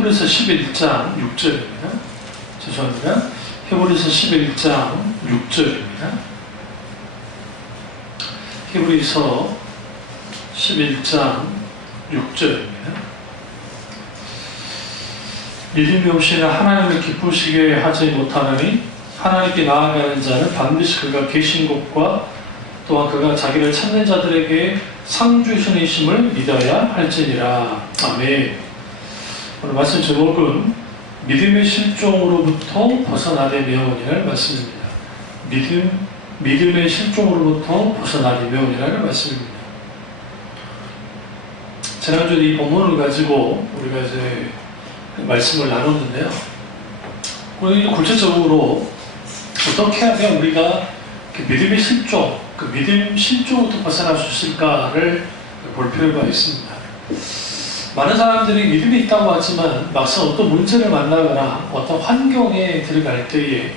히브리서 11장 6절입니다. 죄송합니다. 히브리서 11장 6절입니다. 히브리서 11장 6절입니다. 믿음이 없이는 하나님을 기쁘시게 하지 못하느니 하나님께 나아가는 자는 반드시 그가 계신 곳과 또한 그가 자기를 찾는 자들에게 상주신이심을 믿어야 할지니라. 아멘. 오늘 말씀 제목은 믿음의 실종으로부터 벗어나되 명언이라는 말씀입니다. 믿음의 실종으로부터 벗어나되 명언이라는 말씀입니다. 지난주에 이 본문을 가지고 우리가 이제 말씀을 나눴는데요. 오늘 구체적으로 어떻게 하면 우리가 그 믿음의 실종, 그 믿음 실종부터 벗어날 수 있을까를 볼 필요가 있습니다. 많은 사람들이 믿음이 있다고 하지만 막상 어떤 문제를 만나거나 어떤 환경에 들어갈 때에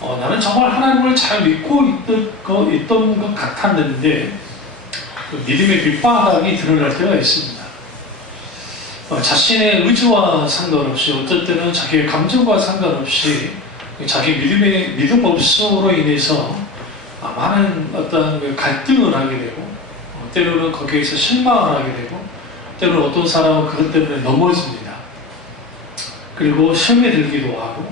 나는 정말 하나님을 잘 믿고 있던 것 같았는데 그 믿음의 밑바닥이 드러날 때가 있습니다. 자신의 의지와 상관없이 어떨 때는 자기의 감정과 상관없이 자기 믿음 없음으로 인해서 많은 어떤 갈등을 하게 되고 때로는 거기에서 실망을 하게 되고 때로는 어떤 사람은 그것 때문에 넘어집니다. 그리고 시험에 들기도 하고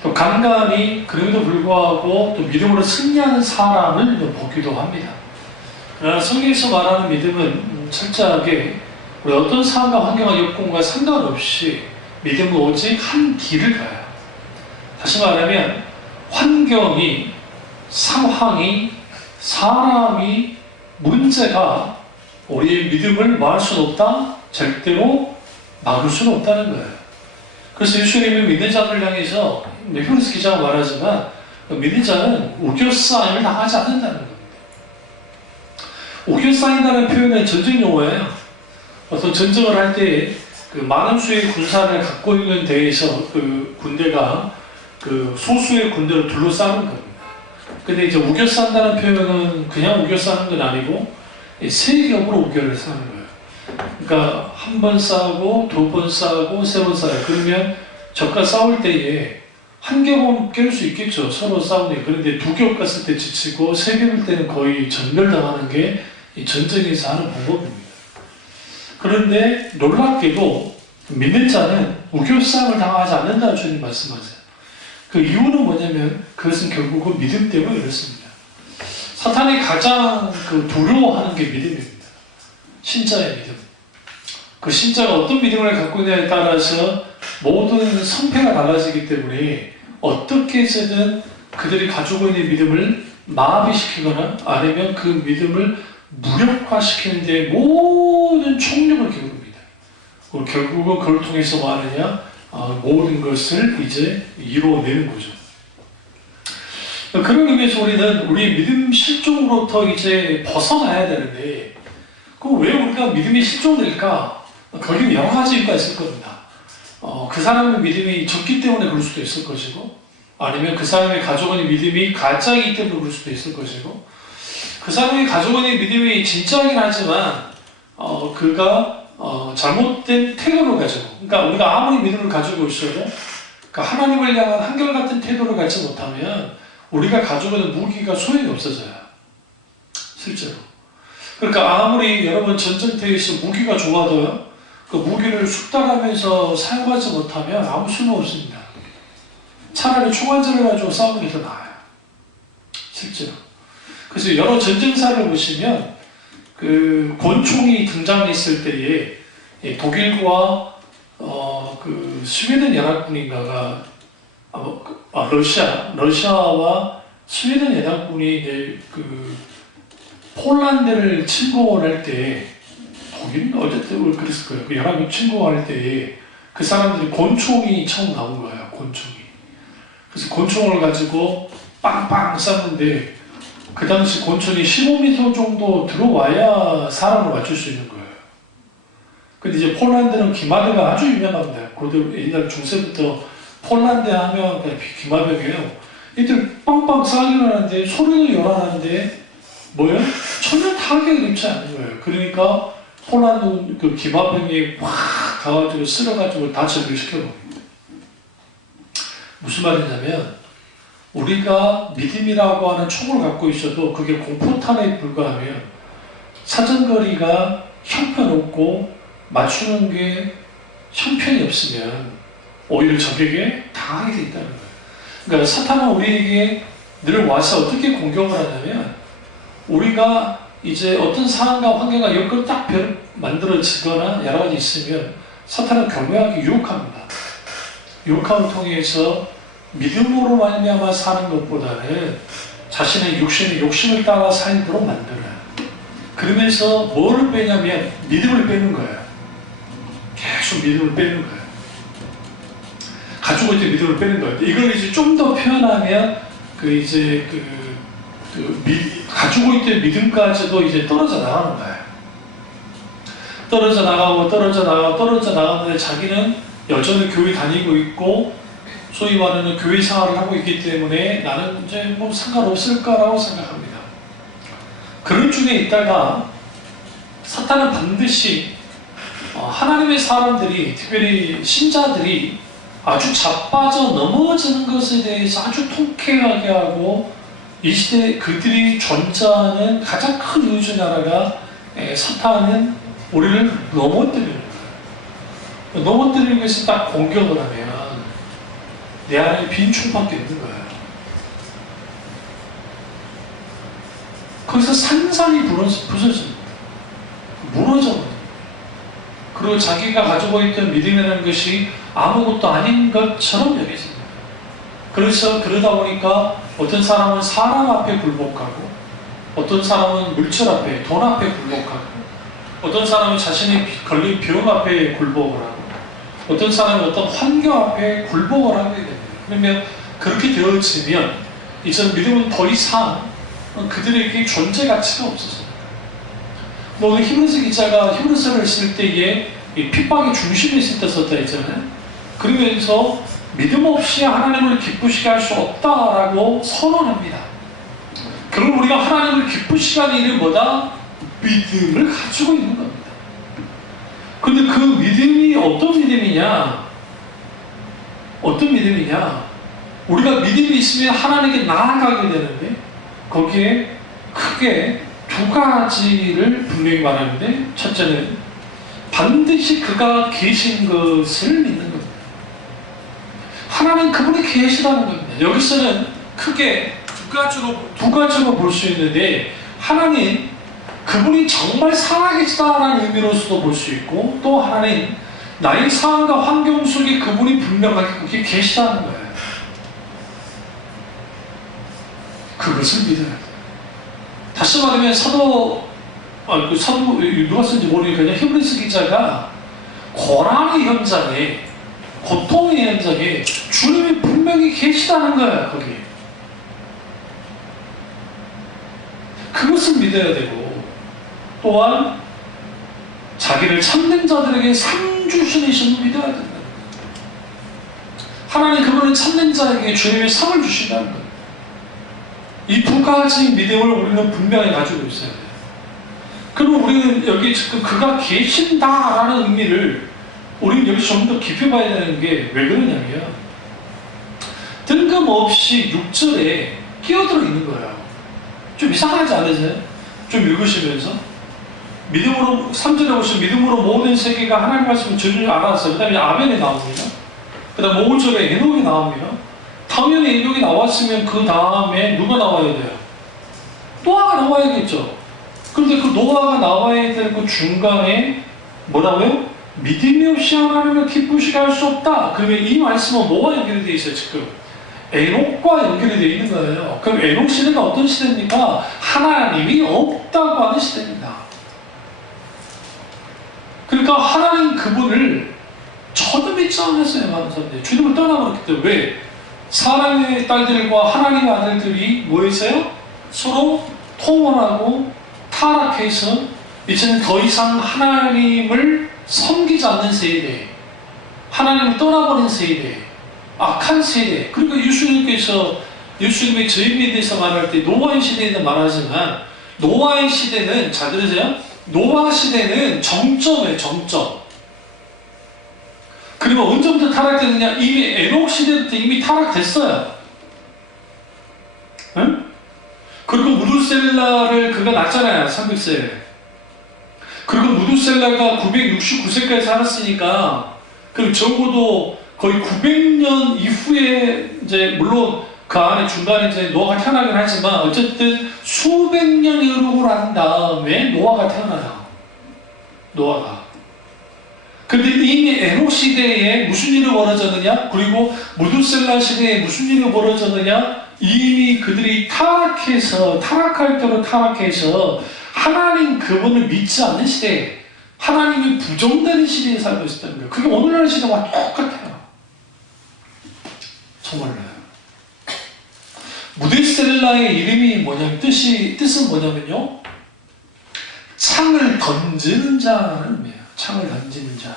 또 간간히 그럼에도 불구하고 또 믿음으로 승리하는 사람을 보기도 합니다. 그러나 성경에서 말하는 믿음은 철저하게 우리 어떤 상황과 환경과 여건과 상관없이 믿음은 오직 한 길을 가요. 다시 말하면 환경이, 상황이, 사람이, 문제가 우리의 믿음을 막을 수는 없다? 절대로 막을 수는 없다는 거예요. 그래서 예수님이 믿는 자들을 향해서 히브리서 기자가 말하지만 믿는 자는 우겨싸임을 당하지 않는다는 겁니다. 우겨싸인다는 표현은 전쟁 용어예요. 어떤 전쟁을 할 때 그 많은 수의 군사를 갖고 있는 데에서 그 군대가 그 소수의 군대를 둘러싸는 겁니다. 근데 이제 우겨싼다는 표현은 그냥 우겨싸는 건 아니고 세 겹으로 우겨를 싸는 거예요. 그러니까 한 번 싸고 두 번 싸고 세 번 싸요. 그러면 적과 싸울 때에 한 겹은 깰 수 있겠죠. 서로 싸우니까. 그런데 두 겹 갔을 때 지치고 세 겹일 때는 거의 전멸당하는 게 이 전쟁에서 하는 방법입니다. 그런데 놀랍게도 믿는 자는 우겨싸움을 당하지 않는다는 주님 말씀하세요. 그 이유는 뭐냐면 그것은 결국은 믿음 때문에 그렇습니다. 사탄이 가장 두려워하는 게 믿음입니다. 신자의 믿음. 그 신자가 어떤 믿음을 갖고 있냐에 따라서 모든 성패가 달라지기 때문에 어떻게 해서든 그들이 가지고 있는 믿음을 마비시키거나 아니면 그 믿음을 무력화시키는 데 모든 총력을 기울입니다. 결국은 그걸 통해서 뭐 하느냐? 모든 것을 이제 이루어내는 거죠. 그런 의미에서 우리는 우리 믿음 실종으로부터 이제 벗어나야 되는데, 그럼 왜 우리가 믿음이 실종될까? 거기 여러 가지 이유가 있을 겁니다. 그 사람의 믿음이 적기 때문에 그럴 수도 있을 것이고, 아니면 그 사람이 가지고 있는 믿음이 가짜이기 때문에 그럴 수도 있을 것이고, 그 사람이 가지고 있는 믿음이 진짜이긴 하지만, 그가 잘못된 태도를 가지고, 그러니까 우리가 아무리 믿음을 가지고 있어도, 그러니까 하나님을 향한 한결같은 태도를 갖지 못하면, 우리가 가지고 있는 무기가 소용이 없어져요. 실제로. 그러니까 아무리 여러분 전쟁터에서 무기가 좋아도요, 그 무기를 숙달하면서 사용하지 못하면 아무 소용 없습니다. 차라리 총알전을 가지고 싸우는 게 더 나아요. 실제로. 그래서 여러 전쟁사를 보시면 그 권총이 등장했을 때에 독일과 그 스웨덴 연합군인가가 러시아와 스웨덴 연합군이 이제 그 폴란드를 침공을 할 때 독일은 어쨌든 그랬을 거예요. 그 연합이 침공할 때 그 사람들이 권총이 처음 나온 거예요. 권총이. 그래서 권총을 가지고 빵빵 쐈는데 그 당시 권총이 15m 정도 들어와야 사람을 맞출 수 있는 거예요. 근데 이제 폴란드는 기마드가 아주 유명합니다. 그들 옛날 중세부터 폴란드 하면 그냥 기마병이에요. 이들 빵빵 싸기는 하는데 소리는 요란한데 뭐예요? 전혀 타격이 입지 않는 거예요. 그러니까 폴란드 그 기마병이 확 가가지고 쓸어가지고 다 절교시켜버립니다. 무슨 말이냐면 우리가 믿음이라고 하는 총을 갖고 있어도 그게 공포탄에 불과하면 사정거리가 형편없고 맞추는 게 형편이 없으면 오히려 적에게 당하게 돼 있다는 거예요. 그러니까 사탄은 우리에게 늘 와서 어떻게 공격을 하냐면 우리가 이제 어떤 상황과 환경과 여건이 딱 만들어지거나 여러 가지 있으면 사탄은 교묘하게 유혹합니다. 유혹함을 통해서 믿음으로 말미암아 사는 것보다는 자신의 육신의 욕심을 따라 살도록 만들어요. 그러면서 뭐를 빼냐면 믿음을 빼는 거예요. 계속 믿음을 빼는 거예요. 가지고 있던 믿음을 빼는 거예요. 이걸 이제 좀 더 표현하면 가지고 있던 믿음까지도 이제 떨어져 나가는 거예요. 떨어져 나가는데 자기는 여전히 교회 다니고 있고 소위 말하는 교회 생활을 하고 있기 때문에 나는 이제 뭐 상관없을까라고 생각합니다. 그런 중에 있다가 사탄은 반드시 하나님의 사람들이 특별히 신자들이 아주 자빠져 넘어지는 것에 대해서 아주 통쾌하게 하고 이 시대에 그들이 존재하는 가장 큰 이유 중 하나가 사탄은 우리를 넘어뜨리는 거예요. 넘어뜨리기 위해서 딱 공격을 하면 내 안에 빈충밖에 없는 거예요. 거기서 산산이 부서집니다. 무너져버립니다. 그리고 자기가 가지고 있던 믿음이라는 것이 아무것도 아닌 것처럼 여겨집니다. 그래서 그러다 보니까 어떤 사람은 사람 앞에 굴복하고 어떤 사람은 물질 앞에 돈 앞에 굴복하고 어떤 사람은 자신이 걸린 병 앞에 굴복을 하고 어떤 사람은 어떤 환경 앞에 굴복을 하게 됩니다. 그러면 그렇게 되어지면 이제 믿음은 더 이상 그들에게 존재 가치가 없어져요. 오늘 히브리서 기자가 히브리서를 쓸 때에 핍박의 중심에 있을 때 썼다 했잖아요. 그러면서 믿음 없이 하나님을 기쁘시게 할 수 없다라고 선언합니다. 그럼 우리가 하나님을 기쁘시게 하는 일은 뭐다? 믿음을 가지고 있는 겁니다. 근데 그 믿음이 어떤 믿음이냐? 어떤 믿음이냐? 우리가 믿음이 있으면 하나님께 나아가게 되는데 거기에 크게 두 가지를 분명히 말하는데 첫째는 반드시 그가 계신 것을 믿는 겁니다. 하나님 그분이 계시다는 겁니다. 여기서는 크게 두 가지로 볼 수 있는데 하나님 그분이 정말 살아계시다라는 의미로서도 볼 수 있고 또 하나님 나의 상황과 환경 속에 그분이 분명하게 거기에 계시다는 거예요. 그것을 믿어야 돼요. 다시 말하면 누가 쓴지 모르니까 히브리서 기자가 고난의 현장에 고통의 현장에 주님이 분명히 계시다는 거예요. 거기 그것을 믿어야 되고 또한 자기를 찾는 자들에게 상 주시는 이심을 믿어야 된다. 하나님 그분은 찾는 자에게 주님의 상을 주신다는 거예요. 이 두 가지 믿음을 우리는 분명히 가지고 있어야 돼요. 그럼 우리는 여기 지금 그가 계신다라는 의미를 우리는 여기 좀 더 깊이 봐야 되는 게 왜 그러냐면 뜬금없이 6절에 끼어들어 있는 거예요. 좀 이상하지 않으세요? 좀 읽으시면서 믿음으로 3절에 보시면 믿음으로 모든 세계가 하나님 말씀을 전혀 알았어요. 그 다음에 아벨이 나옵니다. 그 다음 5절에 에녹이 나옵니다. 당연히 에녹이 나왔으면 그 다음에 누가 나와야 돼요? 노아가 나와야겠죠. 그런데 그 노아가 나와야 될 그 중간에 뭐라고요? 믿음이 없이 하나님을 기쁘시게 할 수 없다. 그러면 이 말씀은 뭐가 연결이 되어 있어요? 지금 에녹과 연결이 되어 있는 거예요. 그럼 에녹 시대가 어떤 시대입니까? 하나님이 없다고 하는 시대입니다. 그러니까 하나님 그분을 전혀 믿지 않았어요. 많은 사람들이 주님을 떠나버렸기 때문에. 왜? 사람의 딸들과 하나님의 아들들이 뭐 했어요? 서로 통원하고 타락해서 이제는 더 이상 하나님을 섬기지 않는 세대, 하나님을 떠나버린 세대, 악한 세대. 그러니까 예수님의 저임에 대해서 말할 때 노아의 시대에는 말하지만 노아의 시대는 잘 들으세요? 노아 시대는 정점이에요. 정점. 그러면 언제부터 타락됐느냐? 이미 에녹 시대부터 이미 타락됐어요. 응? 그리고 무두셀라를 그가 낳잖아요. 300세. 그리고 무두셀라가 969세까지 살았으니까 그럼 적어도 거의 900년 이후에 이제 물론 그 안에 중간에 이제 노아가 태어나긴 하지만 어쨌든 수백 년이 흐르고 난 다음에 노아가 태어나요. 노아가. 근데 이미 에녹 시대에 무슨 일이 벌어졌느냐? 그리고 무두셀라 시대에 무슨 일이 벌어졌느냐? 이미 그들이 타락할 대로 타락해서 하나님 그분을 믿지 않는 시대에 하나님이 부정되는 시대에 살고 있었다는 거예요. 그게 오늘날 시대와 똑같아요. 정말로요. 무두셀라의 이름이 뭐냐면 뜻은 뭐냐면요. 창을 던지는 자라는 의미예요. 창을 던지는 자.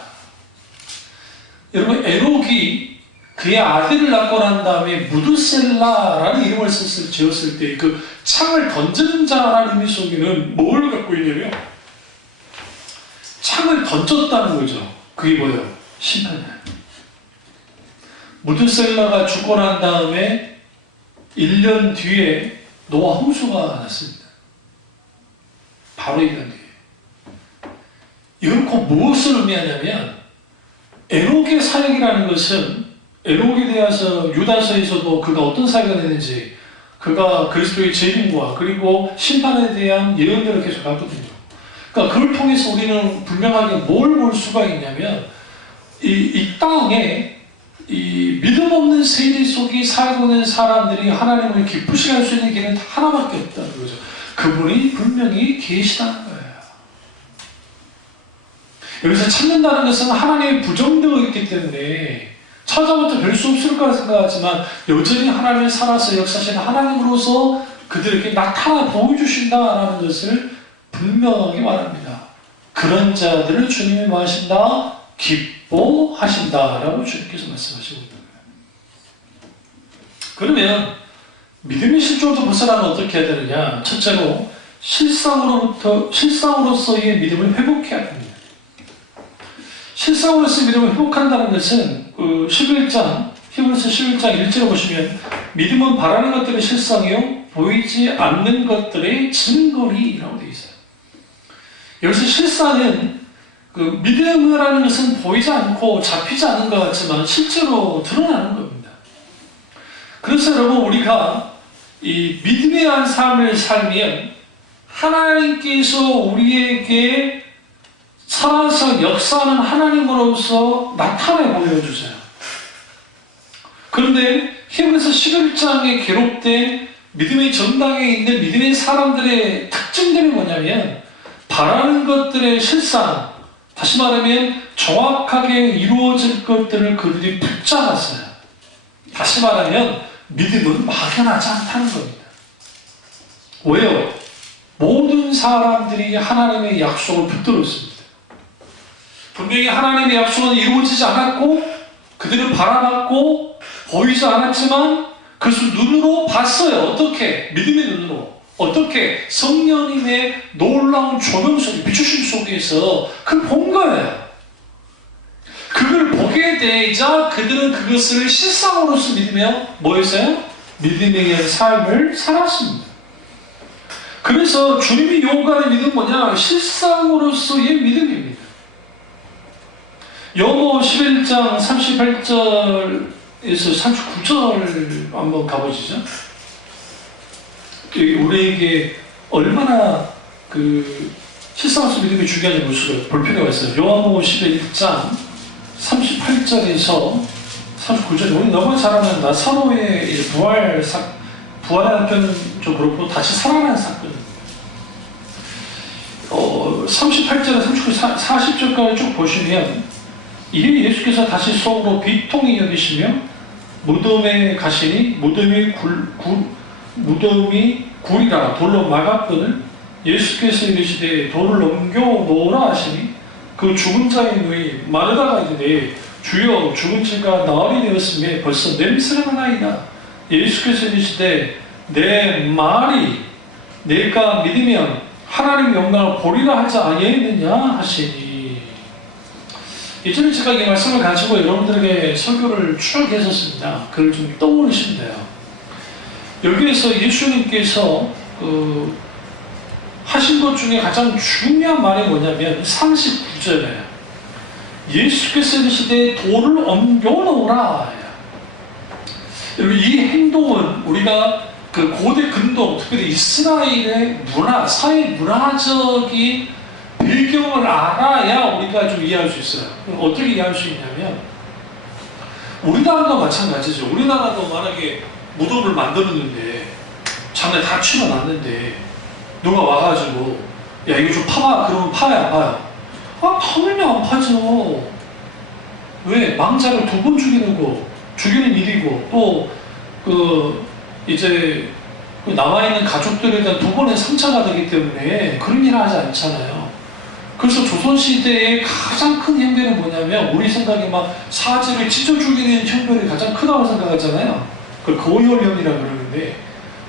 여러분 에녹이 그의 아들을 낳고 난 다음에 무두셀라라는 이름을 지었을 때 그 창을 던지는 자라는 의미 속에는 뭘 갖고 있냐면 창을 던졌다는 거죠. 그게 뭐예요? 심판이에요. 무두셀라가 죽고 난 다음에 1년 뒤에 노아 홍수가 났습니다. 바로 1년 뒤에. 이건 곧 무엇을 의미하냐면 에녹의 사역이라는 것은 에녹에 대해서 유다서에서도 그가 어떤 사역을 했는지 그가 그리스도의 재림과 그리고 심판에 대한 예언들을 계속 갖거든요. 그러니까 그걸 통해서 우리는 분명하게 뭘 볼 수가 있냐면 이 땅에 이 믿음 없는 세대 속에 살고 있는 사람들이 하나님을 기쁘시게 할 수 있는 길은 하나밖에 없다는 거죠. 그분이 분명히 계시다는 거예요. 여기서 찾는다는 것은 하나님이 부정되어 있기 때문에 찾아부터 별 수 없을 거라 생각하지만 여전히 하나님이 살아서 역사하시는 하나님으로서 그들에게 나타나 보여주신다라는 것을 분명하게 말합니다. 그런 자들을 주님이 뭐 하신다? 기뻐하신다라고 주님께서 말씀하시고 있는 거예요. 그러면 믿음의 실조로부터 벗어나면 어떻게 해야 되느냐? 첫째로 실상으로서의 믿음을 회복해야 합니다. 실상으로서의 믿음을 회복한다는 것은 히브리서 11장 1절에 보시면 믿음은 바라는 것들의 실상이요 보이지 않는 것들의 증거리라고 되어 있어요. 여기서 실상은 그 믿음이라는 것은 보이지 않고 잡히지 않는 것 같지만 실제로 드러나는 겁니다. 그래서 여러분 우리가 이 믿음에 대한 삶을 살면 하나님께서 우리에게 살아서 역사하는 하나님으로서 나타내 보여주세요. 그런데 히브리서 11장에 기록된 믿음의 전당에 있는 믿음의 사람들의 특징들이 뭐냐면 바라는 것들의 실상, 다시 말하면 정확하게 이루어질 것들을 그들이 붙잡았어요. 다시 말하면 믿음은 막연하지 않다는 겁니다. 왜요? 모든 사람들이 하나님의 약속을 붙들었습니다. 분명히 하나님의 약속은 이루어지지 않았고 그들은 바라봤고 보이지 않았지만 그것을 눈으로 봤어요. 어떻게? 믿음의 눈으로. 어떻게? 성령님의 놀라운 조명 속에 비추심 속에서 그걸 본 거예요. 그걸 보게 되자 그들은 그것을 실상으로서 믿으며 뭐였어요? 믿음의 삶을 살았습니다. 그래서 주님이 요구하는 믿음은 뭐냐? 실상으로서의 믿음입니다. 요모 11장 38절에서 39절 한번 가보시죠. 우리에게 얼마나 그 실상으로서 믿음이 중요한지 볼 필요가 있어요. 요한복음 11장 38절에서 39절. 우리 너무 잘 아는 나사로의 부활의 사건은 좀 그렇고 다시 살아난 사건입니다. 38절에 39, 40절까지 쭉 보시면 이에 예수께서 다시 속으로 비통히 여기시며 무덤에 가시니 무덤이 굴이라 돌로 막았거늘 예수께서 이르시되 돌을 넘겨 놓으라 하시니 그 죽은 자의 누이 마르다가 이르되 주여 죽은 지가 나흘이 되었으며 벌써 냄새가 나이다. 예수께서 이르시되 내 말이 내가 믿으면 하나님 영광을 보리라 하지 아니했느냐 하시니 예전에 제가 이 말씀을 가지고 여러분들에게 설교를 쭉 했었습니다. 그걸 좀 떠올리시면 돼요. 여기에서 예수님께서 하신 것 중에 가장 중요한 말이 뭐냐면 39절에 예수께서 이르시되 돌을 옮겨놓으라. 여러분, 이 행동은 우리가 그 고대 근동, 특별히 이스라엘의 문화, 사회 문화적인 배경을 알아야 우리가 좀 이해할 수 있어요. 어떻게 이해할 수 있냐면, 우리나라도 마찬가지죠. 우리나라도 만약에 무덤을 만들었는데, 전에 다 치러놨는데, 누가 와가지고, 야, 이거 좀 파봐. 그러면 파야, 안 파요? 아, 당연히 안 파죠. 왜? 망자를 2번 죽이는 일이고, 또, 이제, 남아있는 가족들에 대한 2번의 상처가 되기 때문에 그런 일을 하지 않잖아요. 그래서 조선시대의 가장 큰 형벌은 뭐냐면, 우리 생각에 막 사제를 찢어 죽이는 형벌이 가장 크다고 생각하잖아요. 그걸 거열형이라고 그러는데,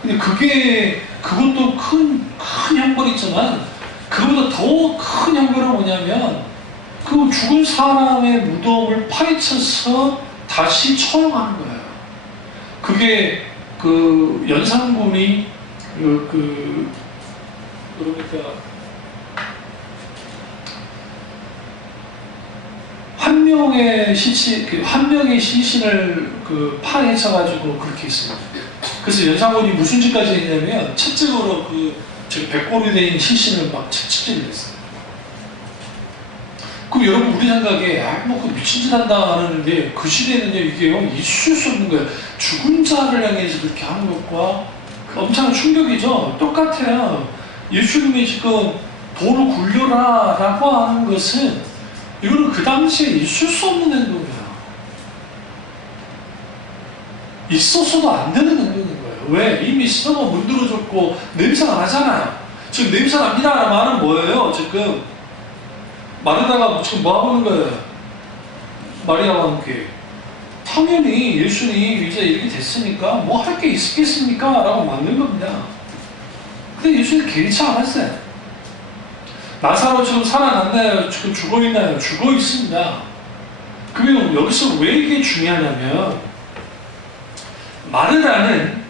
근데 그것도 큰 형벌이지만, 그보다 더 큰 형벌은 뭐냐면, 그 죽은 사람의 무덤을 파헤쳐서 다시 처형하는 거예요. 그게 연산군이 그러니까 한 명의 시신을 파헤쳐가지고 그렇게 했어요. 그래서 연산군이 무슨 짓까지 했냐면, 채찍으로 백골이 된 시신을 막 채찍질을 했어요. 그럼 여러분, 우리 생각에 그 미친 짓 한다 하는데, 그 시대에는요, 이게 있을 수 없는 거예요. 죽은 자를 향해서 그렇게 하는 것과 엄청난 충격이죠. 똑같아요. 예수님이 지금 돌을 굴려라 라고 하는 것은, 이거는 그 당시에 있을 수 없는 행동이에요. 있어서도 안 되는 행동인 거예요. 왜? 이미 썩어 문드러졌고 냄새가 나잖아요. 지금 냄새 납니다라는 말은 뭐예요? 지금 마르다가 지금 뭐 하고 있는 거예요? 마리아와 함께. 당연히 예수님 이제 이렇게 됐으니까 뭐 할 게 있겠습니까? 라고 만든 겁니다. 근데 예수님 개의치 않았어요. 나사로 지금 살아났나요? 지금 죽어있나요? 죽어있습니다. 그러면 여기서 왜 이게 중요하냐면, 마르다는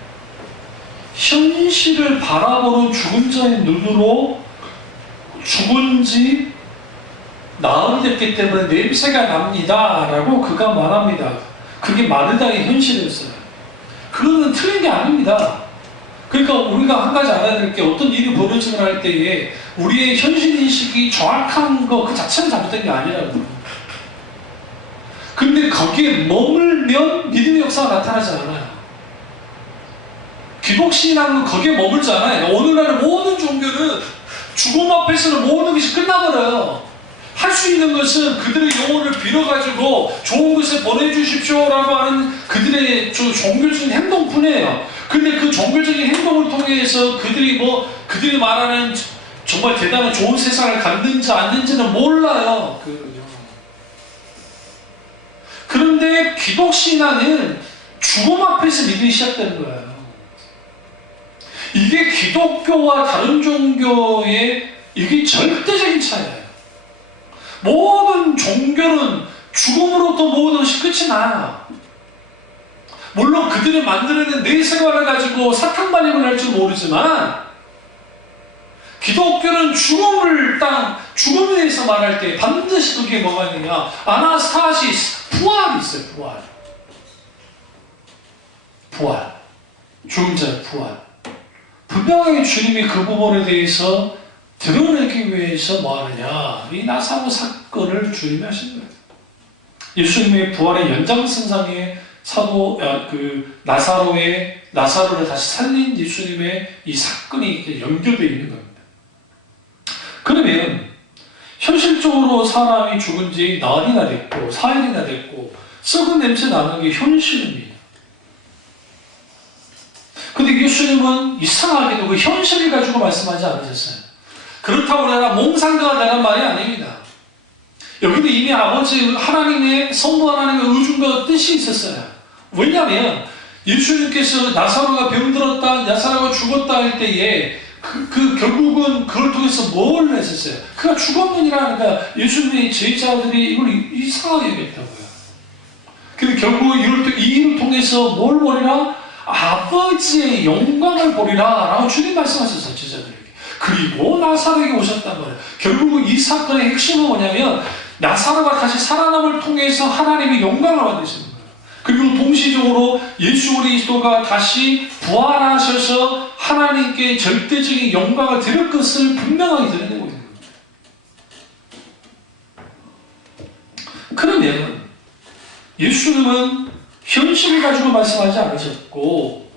현실을 바라보는 죽은 자의 눈으로 죽은 지 나흘이 됐기 때문에 냄새가 납니다 라고 그가 말합니다. 그게 마르다의 현실이었어요. 그거는 틀린 게 아닙니다. 그러니까 우리가 한 가지 알아야 될 게, 어떤 일이 벌어지면 할 때에 우리의 현실인식이 정확한 거 그 자체는 잘못된 게 아니라고. 근데 거기에 머물면 믿음의 역사가 나타나지 않아요. 기독신앙은 거기에 머물지 않아요. 오늘날 모든 종교는 죽음 앞에서는 모든 것이 끝나버려요. 할 수 있는 것은 그들의 영혼을 빌어가지고 좋은 곳에 보내주십시오라고 하는 그들의 종교적인 행동뿐이에요. 근데 그 종교적인 행동을 통해서 그들이 말하는 정말 대단한 좋은 세상을 갖는지 않는지는 몰라요. 그런데 기독신앙은 죽음 앞에서 믿음이 시작되는 거예요. 이게 기독교와 다른 종교의 이게 절대적인 차이예요. 모든 종교는 죽음으로부터 모든 것이 끝이 나요. 물론 그들이 만들어낸 내세관을 가지고 사탕발림을 할 줄 모르지만, 기독교는 죽음에 대해서 말할 때 반드시 그게 뭐가 있느냐, 아나스타시스, 부활이 있어요. 부활. 죽은 자의 부활. 분명하게 주님이 그 부분에 대해서 드러내기 위해서 뭐하느냐, 이 나사로 사건을 주님이 하신 거예요. 예수님의 부활의 연장선상에 나사로를 다시 살린 예수님의 이 사건이 이렇게 연결되어 있는 겁니다. 그러면 현실적으로 사람이 죽은 지 나흘이나 됐고 4일이나 됐고 썩은 냄새 나는 게 현실입니다. 근데 예수님은 이상하게도 그 현실을 가지고 말씀하지 않으셨어요. 그렇다고 내가 몽상가가 되란 말이 아닙니다. 여기도 이미 아버지 하나님의 성부 하나님의 의중과 뜻이 있었어요. 왜냐하면 예수님께서 나사로가 병들었다, 나사로가 죽었다 할 때에 결국은 그걸 통해서 뭘 했었어요? 그가 죽었느니라. 예수님의 제자들이 이걸 이상하게 여겼다고요. 근데 결국 이 일을 통해서 뭘 보리라? 아버지의 영광을 보리라 라고 주님 말씀하셨어요, 제자들에게. 그리고 나사로에게 오셨단 말이에요. 결국은 이 사건의 핵심은 뭐냐면 나사로가 다시 살아남을 통해서 하나님의 영광을 받으시는 거예요. 그리고 동시적으로 예수 그리스도가 다시 부활하셔서 하나님께 절대적인 영광을 드릴 것을 분명하게 드러내고 있는 겁니다. 그러면 예수님은 현실을 가지고 말씀하지 않으셨고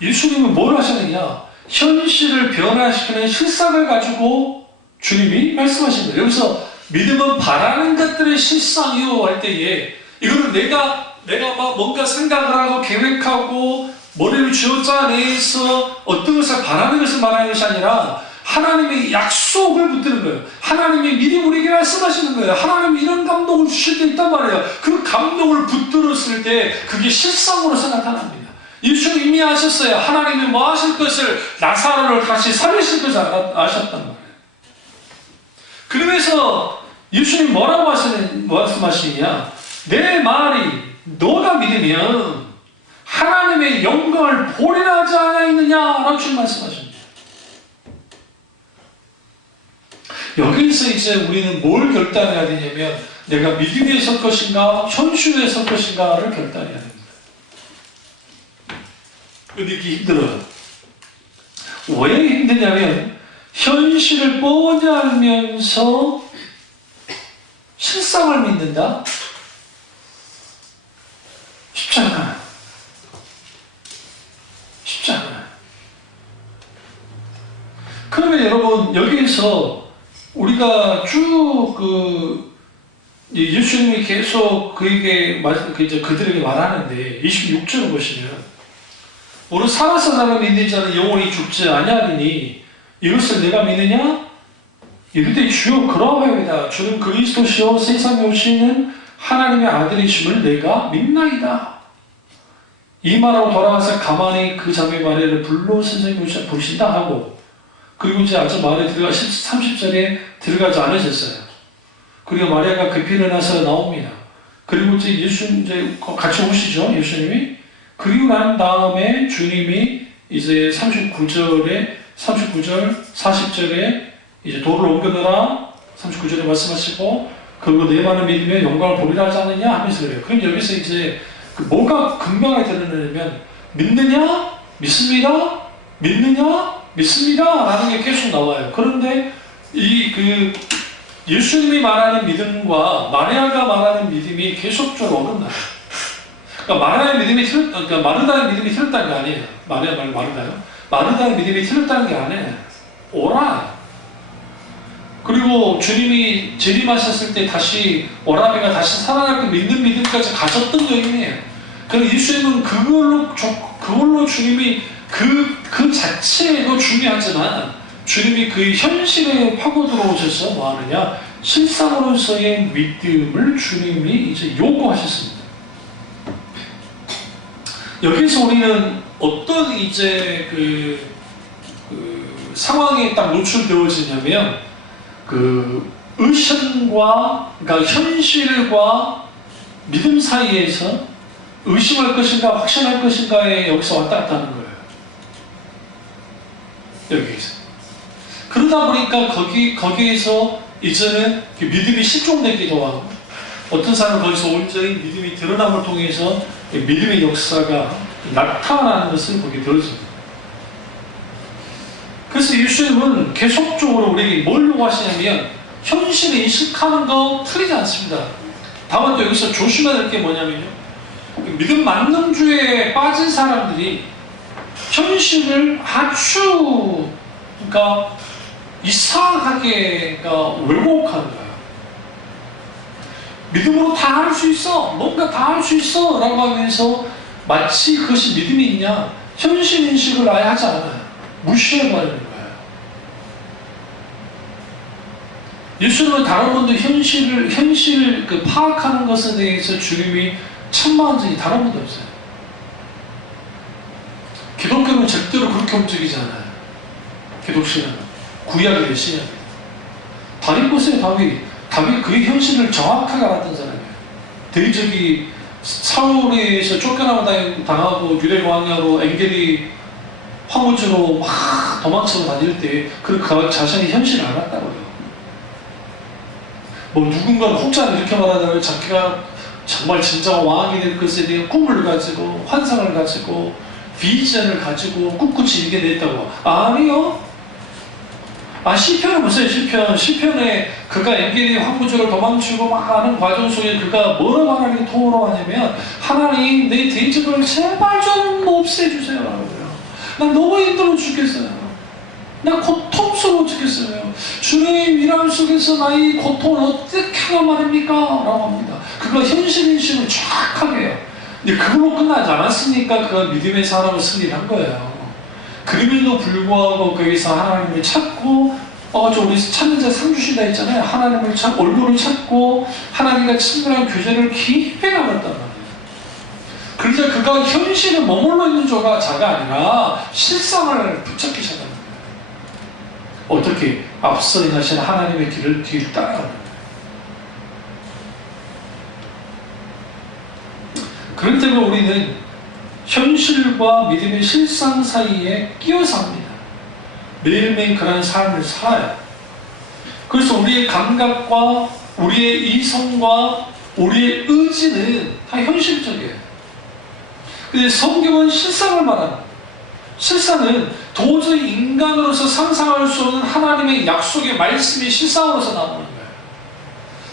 예수님은 뭘 하셨느냐? 현실을 변화시키는 실상을 가지고 주님이 말씀하신 거예요. 여기서 믿음은 바라는 것들의 실상이요 할 때에 이거는 내가 막 뭔가 생각을 하고 계획하고 머리를 쥐어짜내서 어떤 것을 바라는 것을 말하는 것이 아니라 하나님의 약속을 붙드는 거예요. 하나님이 미리 우리에게 말씀하시는 거예요. 하나님이 이런 감동을 주실 때 있단 말이에요. 그 감동을 붙들었을 때 그게 실상으로서 나타납니다. 예수님 이미 아셨어요. 하나님이 뭐 하실 것을 나사로를 다시 살리실 것을 아셨단 말이에요. 그러면서 예수님이 뭐라고 말씀하시냐? 내 말이 너가 믿으면 하나님의 영광을 보리라 하지 않았느냐라고 주님 말씀하십니다. 여기서 이제 우리는 뭘 결단해야 되냐면 내가 믿음에 설 것인가 현실에 설 것인가를 결단해야 됩니다. 근데 이게 힘들어요. 왜 힘드냐면 현실을 뻔히 알면서 실상을 믿는다? 쉽지 않아요. 쉽지 않아요. 그러면 여러분 여기에서 우리가 쭉 예수님이 계속 그들에게 말하는데 26절을 보시면 오늘 살아서 나를 믿는 자는 영원히 죽지 아니하리니 이것을 내가 믿느냐? 이르되 주여 그러하옵나이다. 주는 그리스도시요 세상에 오시는 하나님의 아들이심을 내가 믿나이다. 이 말하고 돌아가서 가만히 그 자매 마리아를 불러 선생님을 보신다 하고 그리고 이제 아주 마을에 30절에 들어가지 않으셨어요. 그리고 마리아가 급히 일어나서 나옵니다. 그리고 이제 이제 같이 오시죠, 예수님이. 그리고 난 다음에 주님이 이제 39절, 40절에 이제 돌을 옮겨놓으라 39절에 말씀하시고 그리고 내 말을 믿으면 영광을 보리라 하지 않느냐 하면서 그래요. 그럼 여기서 이제 뭐가 분명하게 드러나냐면 믿느냐? 믿습니다. 믿느냐? 믿습니다. 라는 게 계속 나와요. 그런데 예수님이 말하는 믿음과 마리아가 말하는 믿음이 계속적으로 어긋나요. 그러니까 마리아의 믿음이 그러니까 마르다의 믿음이 틀렸다는 게 아니에요. 마리아 말고 마르다요. 마르다의 믿음이 틀렸다는 게 아니에요. 오라. 그리고 주님이 재림하셨을 때 다시 오라비가 다시 살아날 그 믿는 믿음까지 가셨던 여인이에요. 그럼 예수님은 그걸로 주님이 그 자체도 중요하지만 주님이 그 현실에 파고 들어오셔서 뭐 하느냐? 실상으로서의 믿음을 주님이 이제 요구하셨습니다. 여기서 우리는 어떤 이제 상황에 딱 노출되어지냐면 의심과 그러니까 현실과 믿음 사이에서 의심할 것인가 확신할 것인가에 여기서 왔다 갔다 하는 거예요. 여기에서. 그러다 보니까 거기에서 이제는 믿음이 실종되기도 하고 어떤 사람은 거기서 온전히 믿음이 드러남을 통해서 믿음의 역사가 나타나는 것을 보게 되었습니다. 그래서 예수님은 계속적으로 우리에게 뭘 요구하시냐면 현실에 인식하는 거 틀리지 않습니다. 다만 또 여기서 조심해야 될 게 뭐냐면요. 믿음 만능주의에 빠진 사람들이 현실을 아주 그러니까 이상하게 왜곡하는 거예요. 믿음으로 다 할 수 있어. 뭔가 다 할 수 있어. 라고 하면서 마치 그것이 믿음이 있냐. 현실 인식을 아예 하지 않아요. 무시해버리는 거예요. 예수님은 다른 분도 현실을 파악하는 것에 대해서 주님이 천만적이 다른 분도 없어요. 기독교는 절대로 그렇게 움직이지 않아요. 기독 신앙은 구약의 신앙이에요. 다윗 보세요. 다윗 그의 현실을 정확하게 알았던 사람이에요. 대적이 사울에 의해서 쫓겨나고 당하고 유대 광야로 엔겔이 황무지로 막 도망치고 다닐 때 그 자신의 현실을 알았다고요. 뭐 누군가는 혹자는 이렇게 말하자면 자기가 정말 진정한 왕이 될 것에 대한 꿈을 가지고 환상을 가지고 비전을 가지고 꿋꿋이 이겨냈다고. 아니요. 시편을 보세요. 시편에 그가 엔겔이 황무지로 도망치고 막 하는 과정 속에 그가 뭐라고 하나님께 토로하냐면 하나님 내 대적을 제발 좀 없애주세요 라고요. 난 너무 힘들어 죽겠어요. 난 고통스러워 죽겠어요. 주님의 위람 속에서 나의 고통을 어떻게 하가 말입니까? 라고 합니다. 그가 현실인식을 정확하게 해요. 근데 그걸로 끝나지 않았으니까 그가 믿음의 사람을 승리한 거예요. 그럼에도 불구하고 거기서 하나님을 찾고 우리 찾는 자 상 주신다 했잖아요. 하나님을 찾고 얼굴을 찾고 하나님과 친밀한 교제를 깊이 나갔단 말이에요. 그러자 그가 현실에 머물러 있는 자가 아니라 실상을 붙잡기 시작합니다. 어떻게? 앞서 행하신 하나님의 뒤를 따라가는 거예요. 그렇기 때문에 우리는 현실과 믿음의 실상 사이에 끼어서 합니다. 매일매일 그런 삶을 살아요. 그래서 우리의 감각과 우리의 이성과 우리의 의지는 다 현실적이에요. 근데 성경은 실상을 말합니다. 실상은 도저히 인간으로서 상상할 수 없는 하나님의 약속의 말씀이 실상으로서 나오는 거예요.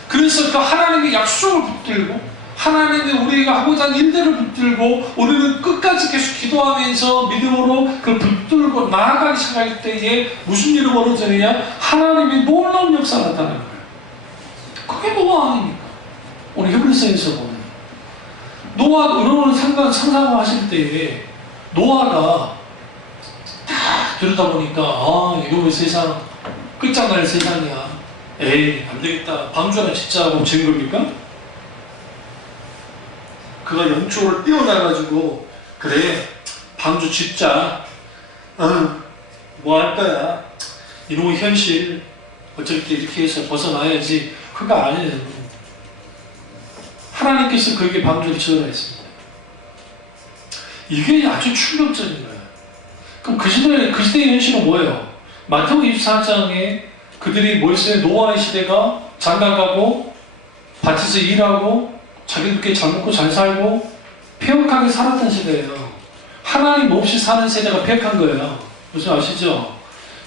그래서 그 하나님의 약속을 붙들고 하나님이 우리가 하고자 하는 일들을 붙들고 우리는 끝까지 계속 기도하면서 믿음으로 그걸 붙들고 나아가기 시작할 때에 무슨 일이 벌어지느냐? 하나님이 놀라운 역사가 나타나는 거예요. 그게 노아 아닙니까? 오늘 히브리서에서 보면 노아를 상상하실 때에 노아가 딱 들여다보니까 이거 왜 세상 끝장날 세상이야. 에이 안되겠다. 방주하나 짓자 하고 지은 겁니까? 그가 영적으로 뛰어나가지고 그래 방주 짓자. 뭐 할 거야. 이놈의 현실 어차피 이렇게 해서 벗어나야지. 그거 아니에요. 하나님께서 그에게 방주를 지으라 했습니다. 이게 아주 충격적인 거예요. 그럼 그 시대의 현실은 뭐예요? 마태복음 24장에 그들이 모세의 노아의 시대가 장가가고 밭에서 일하고 자기들끼리 잘 먹고 잘 살고 폐역하게 살았던 시대예요. 하나님 없이 사는 세대가 폐역한 거예요. 무슨 아시죠?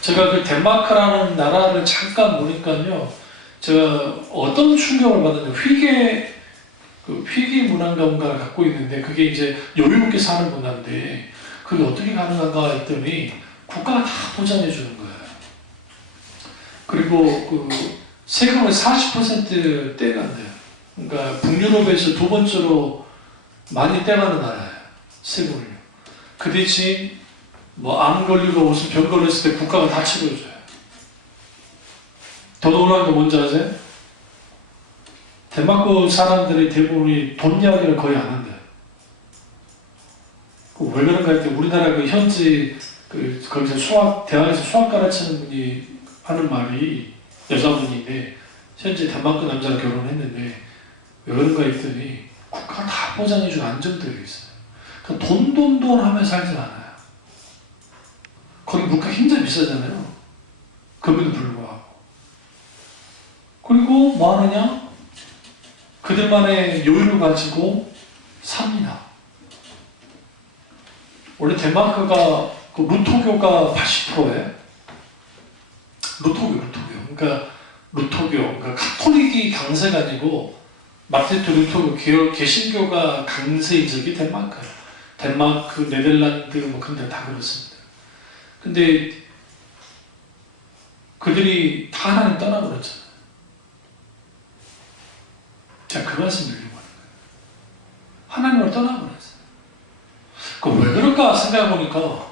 제가 그 덴마크라는 나라를 잠깐 보니까요, 제가 어떤 충격을 받았냐면 회계 문화인가를 갖고 있는데 그게 이제 여유롭게 사는 문화인데 그게 어떻게 가능한가 했더니 국가가 다 보장해 주는 거예요. 그리고 그 세금을 40% 떼간대요. 그러니까 북유럽에서 두 번째로 많이 떼가는 나라예요. 세금을요. 그 대신 뭐 암 걸리고 무슨 병 걸렸을 때 국가가 다 치료해줘요. 더 놀라운 게 뭔지 아세요? 덴마크 사람들이 대부분이 돈 이야기를 거의 안 한대요. 왜 그런가 했더니 우리나라 그 현지 거기서 대학에서 수학 가르치는 분이 하는 말이 여자분인데 현재 덴마크 남자랑 결혼했는데 왜 그런가 했더니 국가가 다 보장해주는 안정되어 있어요. 그러니까 돈 하면서 살지 않아요. 거기 물가 굉장히 비싸잖아요. 그럼에도 불구하고. 그리고 뭐 하느냐? 그들만의 여유를 가지고 삽니다. 원래 덴마크가 그 루토교가 80%예요. 루토교. 그러니까 루토교, 카톨릭이 강세가 아니고 마르틴 루터교 개신교가 강세인 적이 덴마크예요. 덴마크, 네덜란드 뭐 그런 데 다 그렇습니다. 근데 그들이 다 하나님 떠나버렸잖아요. 제가 그 말씀 드리려고 하는 거예요. 하나님을 떠나버렸어요. 그럼 왜 그럴까 생각해보니까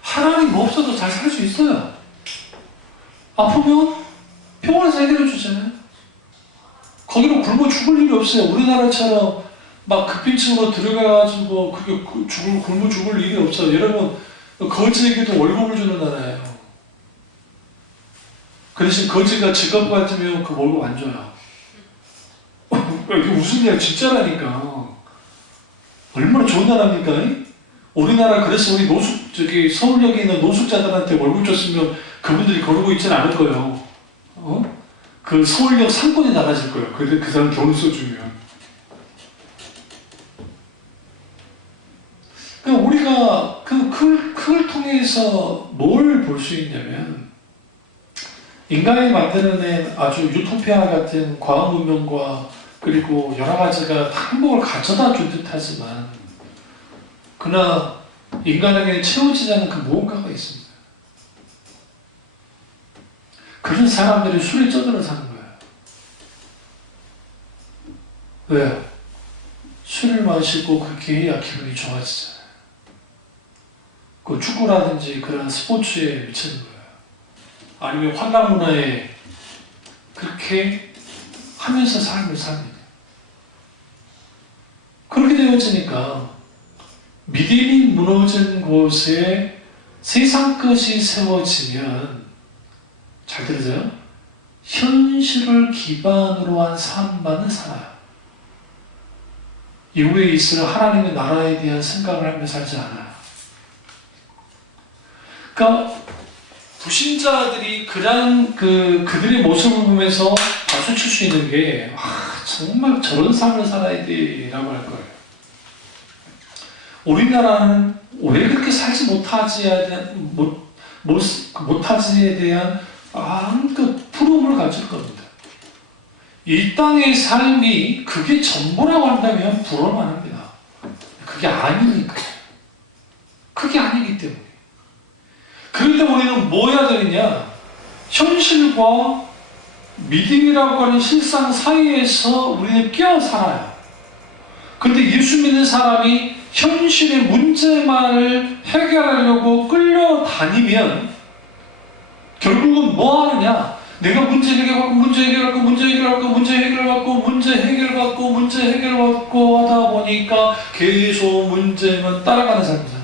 하나님 없어도 잘 살 수 있어요. 아프면 병원에서 해결해 주잖아요. 거기로 굶어 죽을 일이 없어요. 우리나라처럼 막 급빈층으로 들어가가지고 그게 굶어 죽을 일이 없어요. 여러분 거지에게도 월급을 주는 나라예요. 그 대신 거지가 지갑 같으면 그 월급 안 줘요. 이게 무슨 일이야, 진짜라니까. 얼마나 좋은 나라입니까? 우리나라 그래서 우리 서울역에 있는 노숙자들한테 월급 줬으면 그분들이 거르고 있지는 않을 거예요. 그 서울역 상권이 나가질 거예요. 그 사람 돈을 써주면. 그러니까 우리가 그걸 통해서 뭘 볼 수 있냐면, 인간이 만들어낸 아주 유토피아 같은 과학 문명과 그리고 여러 가지가 다 행복을 가져다 준 듯 하지만, 그러나 인간에게 채워지지 않은 그 무언가가 있습니다. 그런 사람들이 술에 쪄들어 사는 거예요. 왜? 술을 마시고 그렇게 해야 기분이 좋아지잖아요. 그 축구라든지 그런 스포츠에 미치는 거예요. 아니면 환락 문화에 그렇게 하면서 삶을 삽니다. 그렇게 되어지니까 믿음이 무너진 곳에 세상 것이 세워지면, 잘 들으세요? 현실을 기반으로 한 삶만은 살아요. 이후에 있을 하나님의 나라에 대한 생각을 하며 살지 않아요. 그러니까 불신자들이 그들의 모습을 보면서 박수칠 수 있는 게, 정말 저런 삶을 살아야 돼라고 할 거예요. 우리나라는 왜 그렇게 살지 못하지에 대한 그 부러움을 가질 겁니다. 이 땅의 삶이 그게 전부라고 한다면 부러워만 합니다. 그게 아니니까. 그게 아니기 때문에. 그런데 우리는 뭐 해야 되느냐? 현실과 믿음이라고 하는 실상 사이에서 우리는 끼어 살아요. 근데 예수 믿는 사람이 현실의 문제만을 해결하려고 끌려다니면 결국은 뭐 하느냐? 내가 문제 해결받고 하다 보니까 계속 문제만 따라가는 삶이 사는 거예요.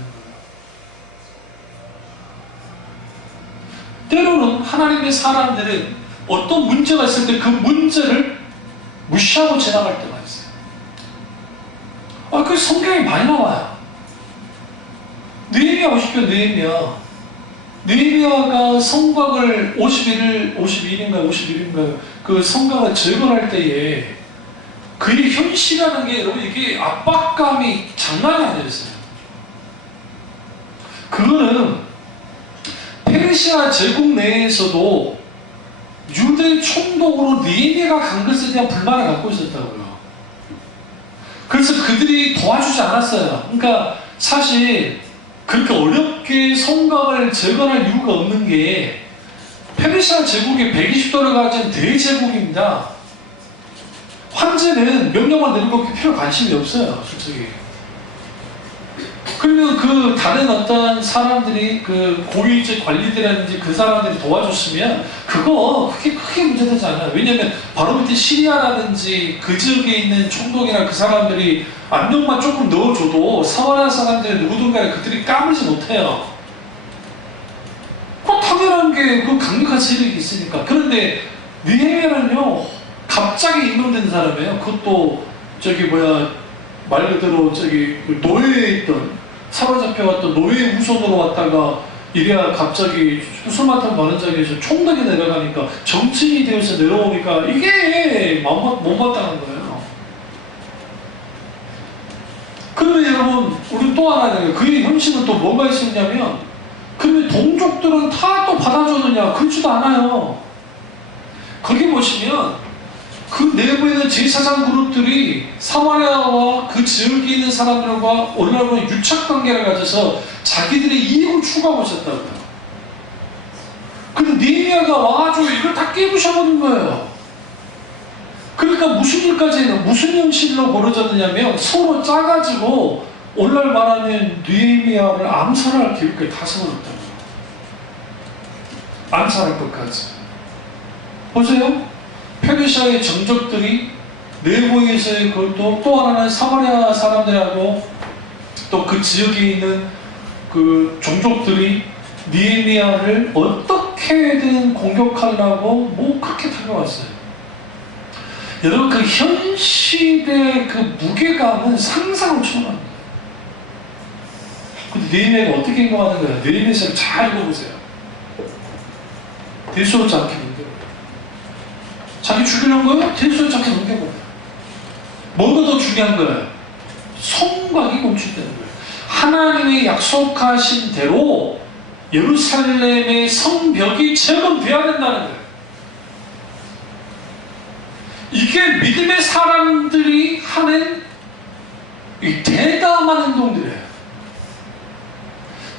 때로는 하나님의 사람들은 어떤 문제가 있을 때 그 문제를 무시하고 지나갈 때가 있어요. 그 성경에 많이 나와요. 느헤미야 보십시오. 느헤미야가 성곽을 51일인가요? 그 성곽을 재건할 때에 그의 현실이라는 게, 여러분, 이게 압박감이 장난이 아니었어요. 그거는 페르시아 제국 내에서도 유대 총독으로 느헤미야가 간 것에 대한 불만을 갖고 있었다고요. 그래서 그들이 도와주지 않았어요. 그러니까 사실 그렇게 어렵게 성곽을 재건할 이유가 없는 게, 페르시아 제국이 120도를 가진 대제국입니다. 황제는 명령만 내는 거 필요 관심이 없어요, 솔직히. 그러면 그 다른 어떤 사람들이, 그 고위직 관리들이라든지 그 사람들이 도와줬으면 그거 크게 문제되지 않아요. 왜냐하면 바로 밑에 시리아라든지 그 지역에 있는 총독이나 그 사람들이 압력만 조금 넣어줘도 사마리아 사람들의 누구든가를 그들이 까물지 못해요. 꼭 당연한 게 그 강력한 세력이 있으니까. 그런데 느헤미야는요, 갑자기 임명된 사람이에요. 그것도 말 그대로 노예에 있던, 사로잡혀왔던 노예 후손으로 왔다가 이래야 갑자기 술 맡은 많은 자리에서 총독이 내려가니까, 정치인이 되어서 내려오니까 이게 못마땅한 거예요. 그런데 여러분, 우리 또 하나, 그의 현실은 또 뭐가 있었냐면, 그러면 동족들은 다 또 받아주느냐? 그렇지도 않아요. 거기 보시면 그 내부에 있는 제사장 그룹들이 사마리아와 그 지역에 있는 사람들과 얼마나 유착관계를 가져서 자기들의 이익을 추구하고 있었다고요. 근데 느헤미야가 와가지고 이걸 다 깨부셔버린 거예요. 그러니까 무슨 형식으로 벌어졌느냐면, 서로 짜가지고 오늘날 말하면 느헤미야를 암살할 계획까지 다 세워졌다고요. 암살할 것까지. 보세요. 페르시아의 정적들이 내부에서의 그것도, 또 하나는 사마리아 사람들하고 또 그 지역에 있는 그 종족들이 느헤미야를 어떻게 어떻게든 공격하려고 뭐 그렇게 달려왔어요. 여러분, 그 현실의 그 무게감은 상상을 초월합니다. 근데 느헤미야가 어떻게 행동하는 거예요? 느헤미야를 잘 읽어보세요. 대수롭지 않게 넘겨버려요. 자기 죽이려는 거예요? 대수롭지 않게 넘겨버려요. 뭐가 더 중요한 거예요? 성곽이 건축되는 거예요. 하나님의 약속하신 대로 예루살렘의 성벽이 재건돼야 된다는 거예요. 이게 믿음의 사람들이 하는 이 대담한 행동들이에요.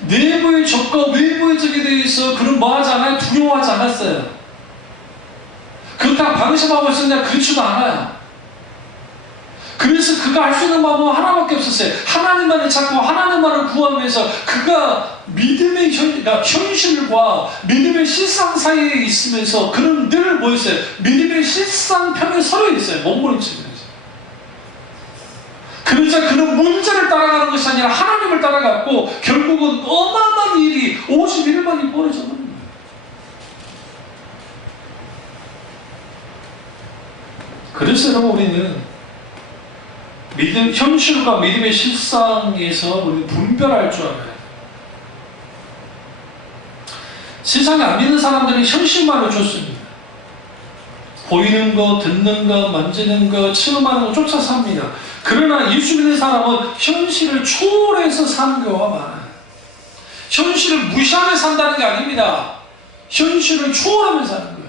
내부의 적과 외부의 적에 대해서 그런 뭐하지 않아요? 두려워하지 않았어요. 그렇다고 방심하고 있었냐? 그렇지도 않아요. 그래서 그가 할 수 있는 방법은 하나밖에 없었어요. 하나님만을 찾고 하나님만을 구하면서 그가 믿음의 현실과 믿음의 실상 사이에 있으면서 그는 늘 뭐였어요? 믿음의 실상 편에 서려 있어요. 몸부림치면서. 그러자 그는 문제를 따라가는 것이 아니라 하나님을 따라갔고 결국은 어마어마한 일이 51만이 벌어졌는 거예요. 그래서 여러분, 우리는 믿음, 현실과 믿음의 실상에서 우리는 분별할 줄 알아요. 세상에 안 믿는 사람들이 현실만을 쫓습니다. 보이는 거, 듣는 거, 만지는 거, 체험하는 거 쫓아 삽니다. 그러나 예수 믿는 사람은 현실을 초월해서 사는 경우가 많아요. 현실을 무시하며 산다는 게 아닙니다. 현실을 초월하며 사는 거예요.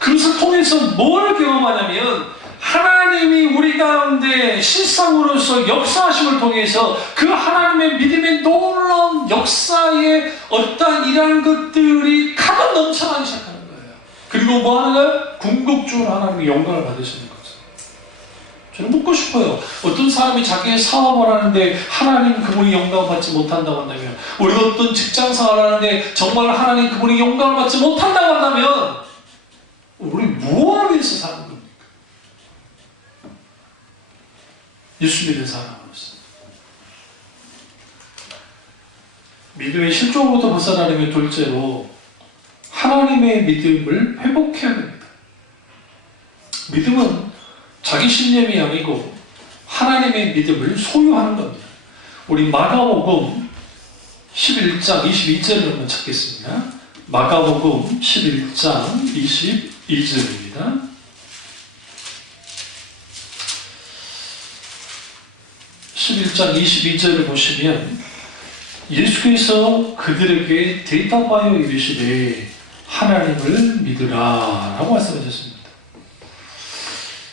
그것을 통해서 뭘 경험하냐면 하나님이 우리 가운데 실상으로서 역사하심을 통해서 그 하나님의 믿음의 놀라운 역사에 어떠한 이러한 것들이 가득 넘쳐나기 시작하는 거예요. 그리고 뭐 하는 거예요? 궁극적으로 하나님의 영광을 받으시는 거죠. 저는 묻고 싶어요. 어떤 사람이 자기의 사업을 하는데 하나님 그분이 영광을 받지 못한다고 한다면, 우리가 어떤 직장 생활을 하는데 정말 하나님 그분이 영광을 받지 못한다고 한다면 우리 무엇을 위해서 사는 겁니까? 예수 믿는 사람으로서 믿음의 실종으로부터 벗어나려면 둘째로 하나님의 믿음을 회복해야 됩니다. 믿음은 자기 신념이 아니고 하나님의 믿음을 소유하는 겁니다. 우리 마가복음 11장 22절을 한번 찾겠습니다. 마가복음 11장 22절입니다. 11장 22절을 보시면 예수께서 그들에게 대답하여 이르시되 하나님을 믿으라 라고 말씀하셨습니다.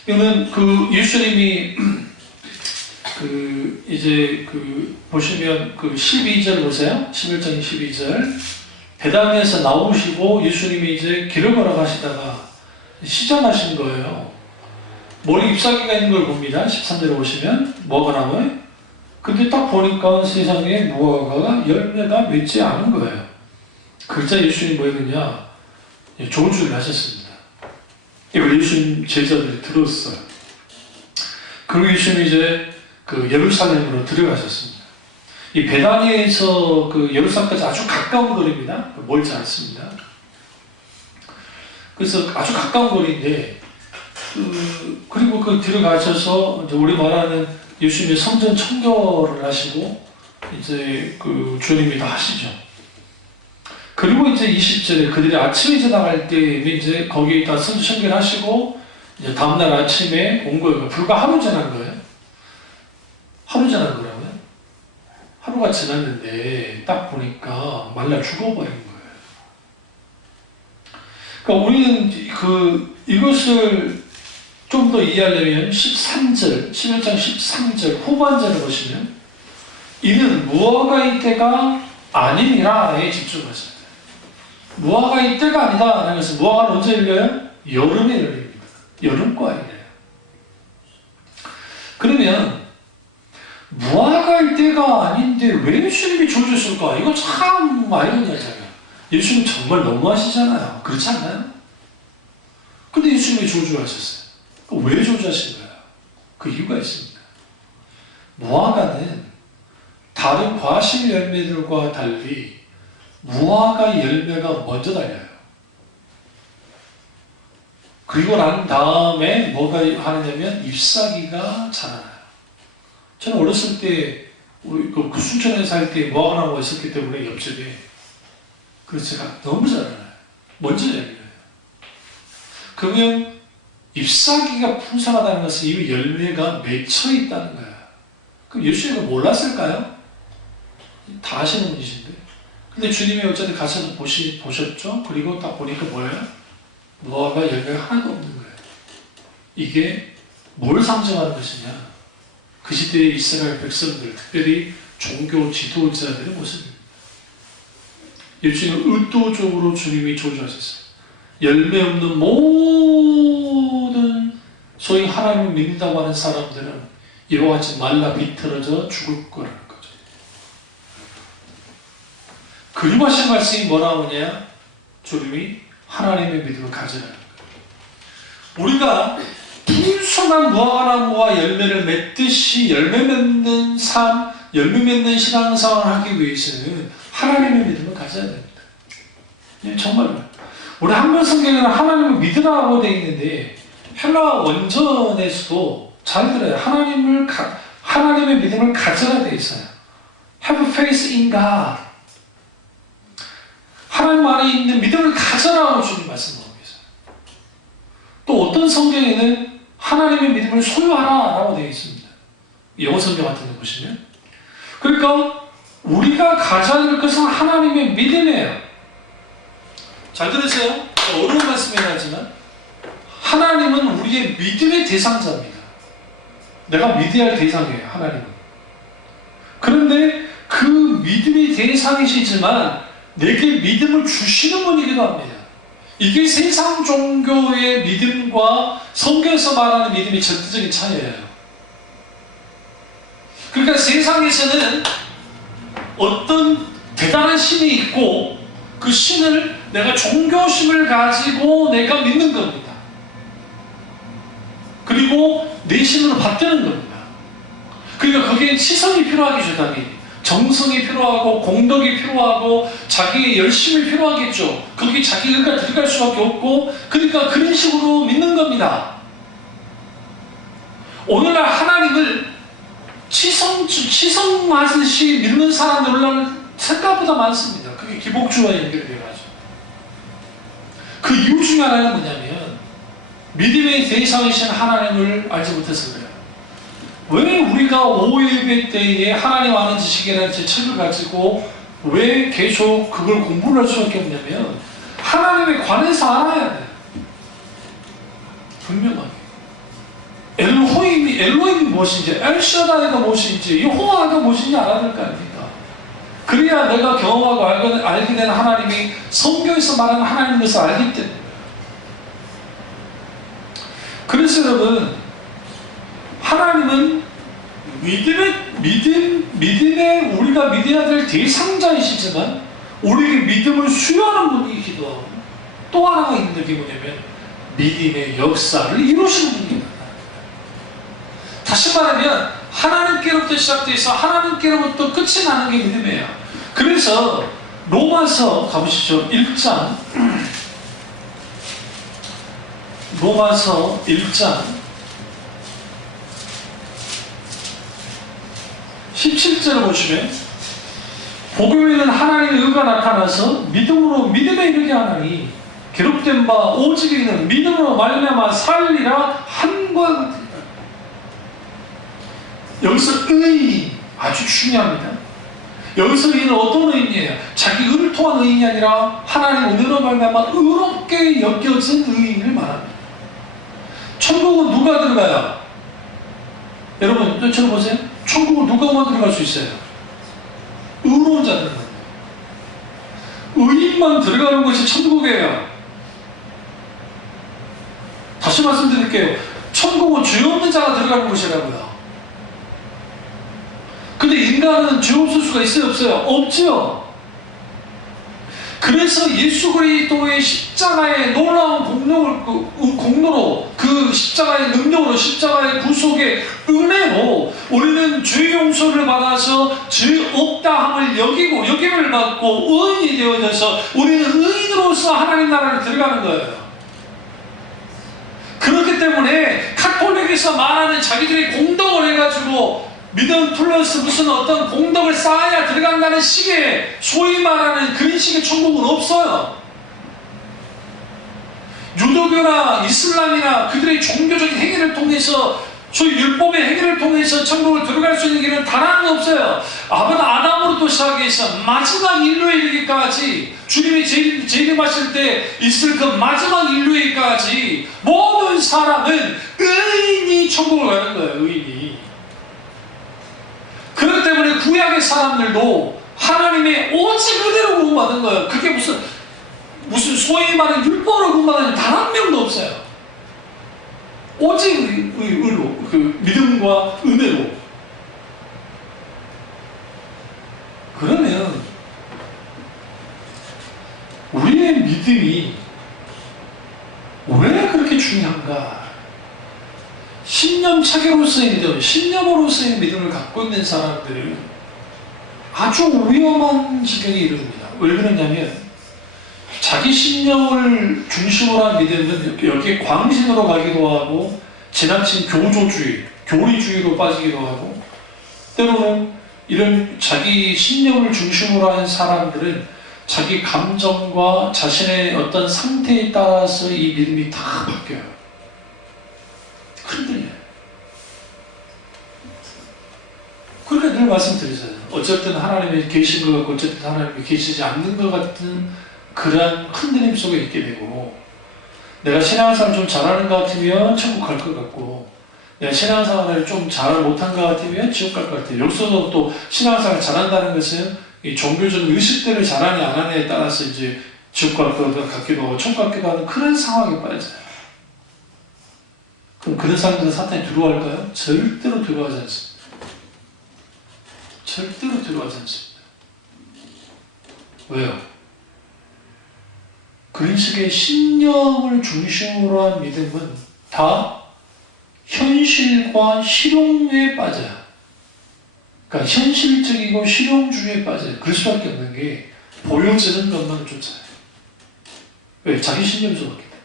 이거는 그 예수님이 이제 보시면 12절 보세요. 11장 12절. 베다니에서 나오시고 예수님이 이제 길을 걸어가시다가 시장하신 거예요. 머리 잎사귀가 있는 걸 봅니다. 13절에 보시면 뭐가 나와요? 근데 딱 보니까 세상에 무화과가 열매가 맺지 않은 거예요. 그러자 예수님이 뭐 했느냐? 저주를 하셨습니다. 이걸 예수님 제자들이 들었어요. 그리고 예수님이 이제 예루살렘으로 들어가셨습니다. 이 베다니에서 예루살렘까지 아주 가까운 거리입니다. 멀지 않습니다. 그래서 아주 가까운 거리인데, 그리고 들어가셔서 이제 우리 말하는 예수님이 성전 청결을 하시고 이제 주님이 다 하시죠. 그리고 이제 20절에 그들이 아침에 이제 나갈 때 이제 거기에 다 성전 청결하시고 이제 다음날 아침에 온 거예요. 불과 하루 지난 거예요. 하루 지난 거라고요? 하루가 지났는데 딱 보니까 말라 죽어버린 거예요. 그러니까 우리는 이것을 좀 더 이해하려면 13절, 11장 13절 후반절을 보시면 이는 무화과의 때가 아니니라에 집중하셔야 돼요. 무화과의 때가 아니다 라는 것은 무화과는 언제 열려요? 여름에 열립니다. 여름과일이에요. 그러면 무화과의 때가 아닌데 왜 예수님이 저주했을까? 이거 참 아이러니하잖아요. 예수님 정말 너무하시잖아요. 그렇지 않나요? 근데 예수님이 저주하셨어요. 왜 저주하신 거예요? 그 이유가 있습니다. 무화과는 다른 과실 열매들과 달리 무화과 열매가 먼저 달려요. 그리고 난 다음에 뭐가 하느냐면 잎사귀가 자라나요. 저는 어렸을 때 우리 그 순천에 살 때 무화과나무가 있었기 때문에 옆집에 그래서 제가 너무 잘 알아요. 먼저 열려요. 그러면 잎사귀가 풍성하다는 것은 이미 열매가 맺혀 있다는 거예요. 그럼 예수님은 몰랐을까요? 다 아시는 분이신데. 근데 주님이 어쨌든 가셔서 보셨죠? 그리고 딱 보니까 뭐예요? 무화과 열매가 하나도 없는 거예요. 이게 뭘 상징하는 것이냐? 그 시대의 이스라엘 백성들, 특별히 종교 지도자들의 모습입니다. 예수님은 의도적으로 주님이 조주하셨어요. 열매 없는 모든 소위 하나님을 믿는다고 하는 사람들은 이와 같이 말라 비틀어져 죽을 거라는 거죠. 그리고 하신 말씀이 뭐라고 하냐? 주님이 하나님의 믿음을 가지라는 거예요. 우리가 풍성한 무화과나무와 열매를 맺듯이 열매 맺는 삶, 열매 맺는 신앙생활을 하기 위해서는 하나님의 믿음을 가져야 됩니다. 정말로. 우리 한글 성경에는 하나님을 믿으라고 되어 있는데 헬라 원전에서도 잘 들어요. 하나님의 믿음을 가져야 되어 있어요. Have faith in God. 하나님 안에 있는 믿음을 가져라고 주님 말씀하고 계세요. 또 어떤 성경에는 하나님의 믿음을 소유하라라고 되어 있습니다. 영어 성경 같은 데 보시면. 그러니까 우리가 가져야 될 것은 하나님의 믿음이에요. 잘 들으세요. 어려운 말씀이긴 하지만 하나님은 우리의 믿음의 대상자입니다. 내가 믿어야 할 대상이에요. 하나님은. 그런데 그 믿음의 대상이시지만 내게 믿음을 주시는 분이기도 합니다. 이게 세상 종교의 믿음과 성경에서 말하는 믿음의 절대적인 차이예요. 그러니까 세상에서는 어떤 대단한 신이 있고 그 신을 내가 종교심을 가지고 내가 믿는 겁니다. 그리고 내 신으로 받드는 겁니다. 그러니까 거기에 시선이 필요하겠죠, 당연히. 정성이 필요하고 공덕이 필요하고 자기의 열심이 필요하겠죠. 거기 자기 의가 들어갈 수밖에 없고 그러니까 그런 식으로 믿는 겁니다. 오늘날 하나님을 치성하듯이 믿는 사람들은 생각보다 많습니다. 그게 기복주와 연결되어가지고. 그 이유 중에 하나는 뭐냐면 믿음의 대상이신 하나님을 알지 못해서 그래요. 왜 우리가 오예배 때에 하나님 아는 지식이라는 제 책을 가지고 왜 계속 그걸 공부를 할 수밖에 없냐면 하나님에 관해서 알아야 돼요. 분명하게. 엘로힘이 무엇인지, 엘샤다이가 무엇인지, 여호와가 무엇인지 알아야 될 거 아닙니까? 그래야 내가 경험하고 알게 된 하나님이 성경에서 말하는 하나님인 것을 알기 때문에. 그래서 여러분, 하나님은 믿음에 우리가 믿어야 될 대상자이시지만 우리에게 믿음을 수여하는 분이기도 하고 또 하나가 있는 게 뭐냐면 믿음의 역사를 이루시는 분입니다. 다시 말하면 하나님께로부터 시작돼서 하나님께로부터 끝이 나는 게 믿음이에요. 그래서 로마서 가보시죠. 1장 로마서 1장 17절을 보시면 복음에는 하나님의 의가 나타나서 믿음으로 믿음에 이르게 하나니 기록된 바 오직 이는 믿음으로 말미암아 살리라 한과 같으니라. 여기서 의인 아주 중요합니다. 여기서 의인은 어떤 의인이에요? 자기 의를 통한 의인이 아니라 하나님 은혜로 말미암아 의롭게 여겨진 의인을 말합니다. 천국은 누가 들어가요? 여러분 저를 보세요. 천국은 누가만 들어갈 수 있어요? 의로운 자들만. 의인만 들어가는 것이 천국이에요. 다시 말씀드릴게요. 천국은 죄 없는 자가 들어가는 것이라고요. 근데 인간은 죄 없을 수가 있어요? 없어요? 없죠. 그래서 예수 그리스도의 십자가의 놀라운 공로로 그 십자가의 능력으로 십자가의 구속의 은혜로 우리는 우리는 죄 용서를 받아서 죄 없다함을 여기고 여김을 받고 의인이 되어져서 우리는 의인으로서 하나님 나라를 들어가는 거예요. 그렇기 때문에 카톨릭에서 말하는 자기들이 공덕을 해가지고 믿음 플러스 무슨 어떤 공덕을 쌓아야 들어간다는 식의 소위 말하는 그런 식의 천국은 없어요. 유도교나 이슬람이나 그들의 종교적인 행위를 통해서 소위 율법의 행위를 통해서 천국을 들어갈 수 있는 길은 단 하나도 없어요. 아담으로부터 시작해서 마지막 인류에 이르기까지 주님이 재림하실 때 있을 그 마지막 인류에까지 모든 사람은 의인이 천국을 가는 거예요. 의인이. 그렇기 때문에 구약의 사람들도 하나님의 오직 그대로 구원받은 거예요. 그게 무슨 소위 말하는 율법으로 구원받은 단 한 명도 없어요. 오직 의로, 그 믿음과 은혜로. 그러면 우리의 믿음이 왜 그렇게 중요한가? 신념차계로서의 믿음, 신념으로서의 믿음을 갖고 있는 사람들은 아주 위험한 지경에 이릅니다. 왜 그러냐면 자기 신념을 중심으로 한 믿음은 여기에 광신으로 가기도 하고 지나친 교조주의, 교리주의로 빠지기도 하고 때로는 이런 자기 신념을 중심으로 한 사람들은 자기 감정과 자신의 어떤 상태에 따라서 이 믿음이 다 바뀌어요. 흔들려요. 그러니까 늘 말씀드리잖아요. 어쨌든 하나님이 계신 것 같고 어쨌든 하나님이 계시지 않는 것 같은 그러한 흔들림 속에 있게 되고, 내가 신앙생활을 좀 잘하는 것 같으면 천국 갈 것 같고, 내가 신앙생활을 좀 잘 못한 것 같으면 지옥 갈 것 같아요. 여기서도 또 신앙생활을 잘한다는 것은 이 종교적 의식들을 잘하냐 안 하냐에 따라서 이제 지옥 갈 것 같기도 하고 천국 같기도 하는 그런 상황에 빠져요. 그럼 그런 사람들은 사탄이 두려워할까요? 절대로 두려워하지 않습니다. 절대로 두려워하지 않습니다. 왜요? 그런 식의 신념을 중심으로 한 믿음은 다 현실과 실용에 빠져요. 그러니까 현실적이고 실용주의에 빠져요. 그럴 수밖에 없는 게 보여지는 것만 쫓아요. 왜? 자기 신념이 쫓았기 때문에.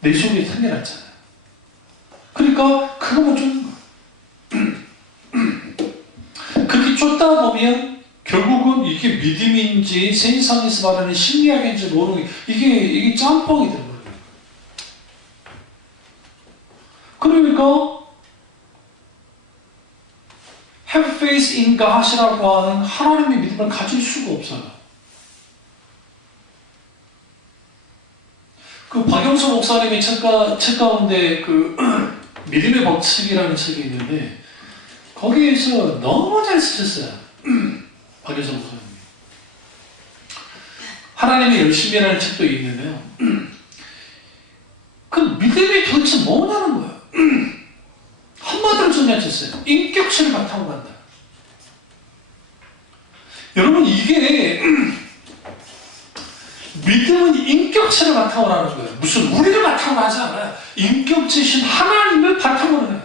내 속에 탄해놨잖아요. 그러니까 그것만 쫓는 거예요. 그렇게 쫓다 보면 결국은 이게 믿음인지 세상에서 말하는 심리학인지 모르는 이게 짬뽕이 되는 거예요. 그러니까 have faith in God이라고 하는 하나님의 믿음을 가질 수가 없어요. 그 박영수 목사님의 책 가운데 그 믿음의 법칙이라는 책이 있는데 거기에서 너무 잘 쓰셨어요. 박영수 목사님. 하나님의 열심이라는 책도 있는데요. 그 믿음이 도대체 뭐냐는 거예요. 한마디로 정리하셨어요. 인격체를 바탕으로 한다. 여러분 이게 믿음은 인격체를 바탕으로 하는 거예요. 무슨 우리를 바탕으로 하지 않아요. 인격체신 하나님을 바탕으로 해요.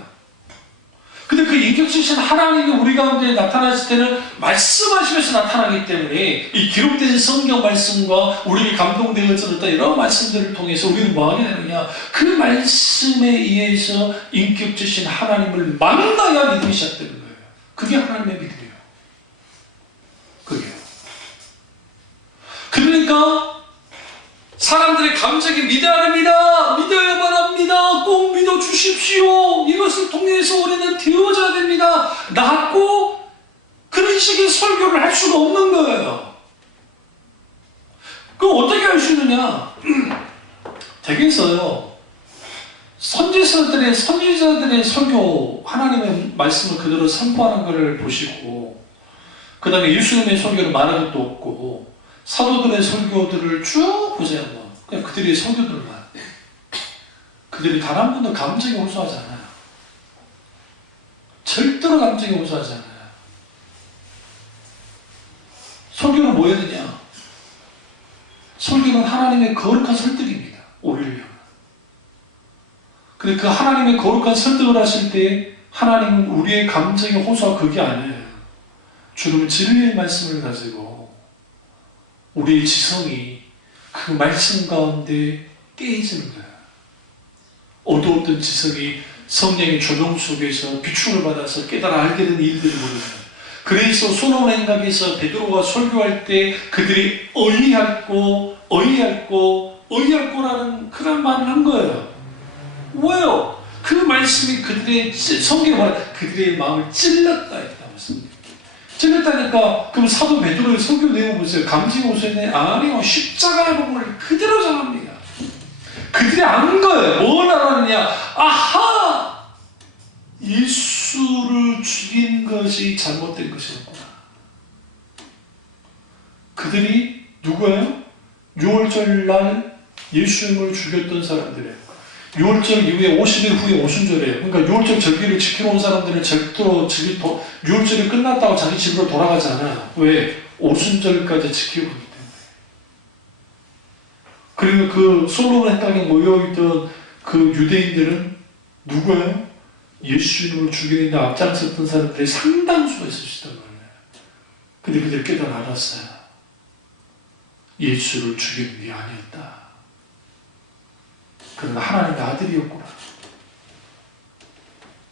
근데 그 인격체신 하나님이 우리 가운데 나타났을 때는 말씀하시면서 나타나기 때문에 이 기록된 성경 말씀과 우리를 감동되어졌다 이런 말씀들을 통해서 우리는 뭐 하게 되느냐, 그 말씀에 의해서 인격체신 하나님을 만나야 믿음이 시작되는 거예요. 그게 하나님의 믿음이에요. 그게요. 그러니까 사람들의 감정이 믿어야 합니다. 믿어야만 합니다. 꼭 믿어주십시오. 이것을 통해서 우리는 되어져야 됩니다. 라고 그런 식의 설교를 할 수가 없는 거예요. 그럼 어떻게 할 수 있느냐? 댁에서요, 선지자들의 설교, 하나님의 말씀을 그대로 선포하는 것을 보시고, 그 다음에 예수님의 설교를 말한 것도 없고, 사도들의 설교들을 쭉 보세요. 그냥 그들의 설교들만. 그들이 단 한 번도 감정에 호소하지 않아요. 절대로 감정에 호소하지 않아요. 설교는 뭐였느냐? 설교는 하나님의 거룩한 설득입니다. 우리를 향한. 근데 그 하나님의 거룩한 설득을 하실 때 하나님은 우리의 감정의 호소가 그게 아니에요. 주님은 진리의 말씀을 가지고 우리의 지성이 그 말씀 가운데 깨어지는 거예요. 어두웠던 지성이 성령의 조명 속에서 비춤을 받아서 깨달아 알게 된 일들이 보여요. 그래서 솔로몬 행각에서 베드로가 설교할 때 그들이 어이할꼬라는 그런 말을 한 거예요. 왜요? 그 말씀이 그들의 성경에 말해 그들의 마음을 찔렀다 했다 말씀입니다. 찔렀다니까 그럼 사도 베드로의 설교 내용 보세요. 감지가 오셨네. 아니요, 십자가의 복음을 그대로 전합니다. 그들이 안 거예요. 뭘 알았느냐? 아하! 예수를 죽인 것이 잘못된 것이었구나. 그들이 누구예요? 6월절 날 예수님을 죽였던 사람들이에요. 6월절 이후에 50일 후에 오순절이에요. 그러니까 6월절 절기를 지키러 온 사람들은 절대로 6월절이 끝났다고 자기 집으로 돌아가지 않아요. 왜? 오순절까지 지키고 있기 때문에. 그리고 그 솔로몬 행각에 모여있던 그 유대인들은 누구예요? 예수님을 죽이는데 앞장섰던 사람들이 상당수가 있으시단 말이에요. 근데 그들이 깨달아 알았어요. 예수를 죽이는 게 아니었다. 그러나 하나님의 아들이었구나.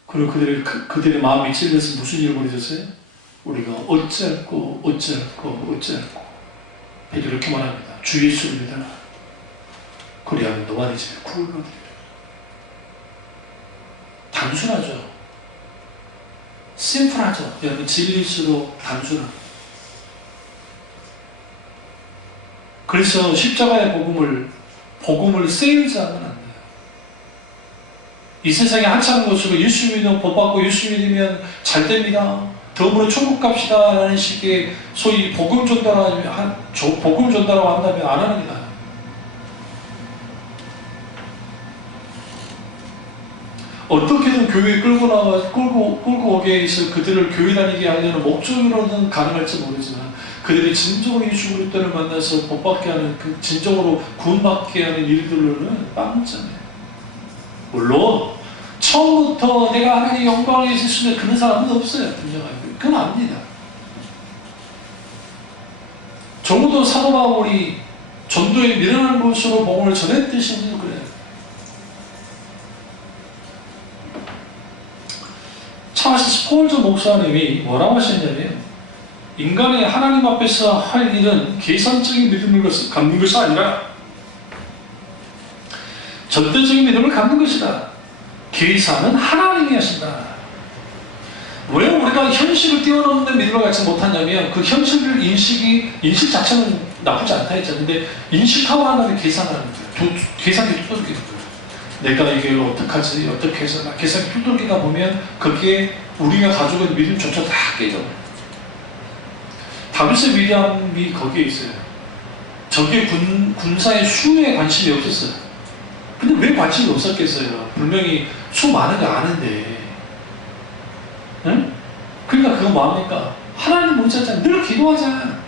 그리고 그들의 마음이 찔려서 무슨 일을 벌이셨어요? 우리가 어찌할꼬 베드로 이렇게 말합니다. 주 예수를 믿어라. 그리하면 너와 네 집에 구원을 얻으리라. 단순하죠. 심플하죠. 여러분 진리일수록 단순합니다. 그래서 십자가의 복음을 세일즈하면 안 돼요. 이 세상에 하찮은 것으로 예수 믿으면 복 받고 예수 믿으면 잘 됩니다. 더불어 천국 갑시다 라는 식의 소위 복음 전달하고 한다면 안 합니다. 어떻게든 교회에 끌고 오게 해서 그들을 교회 다니게 하려는 목적으로는 가능할지 모르지만 그들이 진정으로 예수 그리스도를 만나서 복받게 하는 그 진정으로 구원받게 하는 일들로는 빵점이에요. 물론 처음부터 내가 하나님의 영광을 있으시면 그런 사람은 없어요. 분명하게. 그건 압니다. 적어도 사도 바울이 전도에 미련한 곳으로 복음을 전했듯이 그래요. 참 스폴저 목사님이 뭐라고 하셨냐면 인간이 하나님 앞에서 할 일은 계산적인 믿음을 갖는 것이 아니라 절대적인 믿음을 갖는 것이다. 계산은 하나님이 하신다. 왜 우리가 현실을 뛰어넘는 믿음을 갖지 못하냐면 그 현실을 인식 자체는 나쁘지 않다 했잖아요. 근데 인식하고 난 다음에 계산하는 거예요. 계산이 뚜들기는 거예요. 내가 이걸 어떡하지? 어떻게 해서 계산이 뚜들기다 보면 거기에 우리가 가지고 있는 믿음조차 다 깨져버려요. 다윗의 위대함이 거기에 있어요. 적의 군사의 수에 관심이 없었어요. 근데 왜 관심이 없었겠어요? 분명히 수 많은 거 아는데. 응? 그러니까 그거 뭐합니까? 하나님 못 찾잖아. 늘 기도하잖아.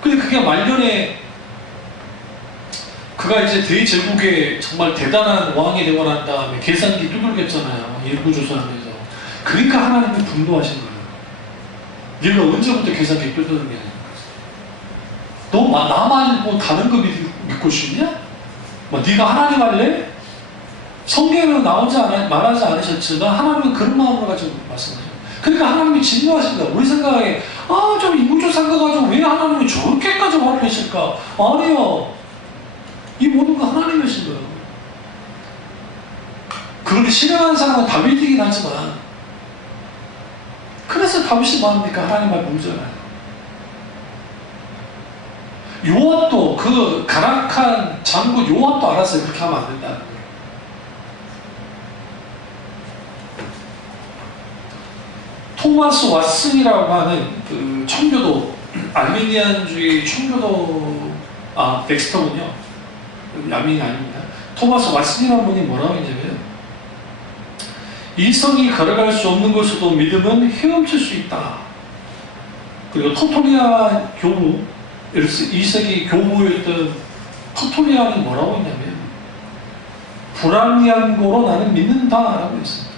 근데 그게 말년에 그가 이제 대제국의 정말 대단한 왕이 되고 난 다음에 계산기 두들겼잖아요. 일구조선하면서. 그러니까 하나님이 분노하신 거예요. 네가 언제부터 계산기 두들겼냐? 너 나만 뭐 다른 거 믿고 싶냐? 뭐 네가 하나님 할래? 성경에는 말하지 않으셨지만 하나님은 그런 마음으로 가지고 말씀하셔요. 그러니까 하나님이 진노하신 거야. 우리 생각에 좀 인구조사한 거 가지고 왜 하나님이 저렇게까지 화를 내실까? 아니요. 이 모든 거 하나님이 하신 거예요. 그걸 실행한 사람은 다윗이긴 하지만 그래서 다윗이 뭐합니까? 하나님 말 모르잖아요. 요압도 그 가락한 장군 요압도 알았어요. 그렇게 하면 안 된다는 거예요. 토마스 왓슨이라고 하는 그 청교도 알미니안주의 청교도 덱스터군요. 야민이 아닙니다. 토마스 왓슨이라는 분이 뭐라고 했냐면 이성이 걸어갈 수 없는 곳에도 믿음은 헤엄칠 수 있다. 그리고 터톨리아 교부 2세기 교부였던 터톨리아는 뭐라고 했냐면 불합리한 거로 나는 믿는다 라고 했습니다.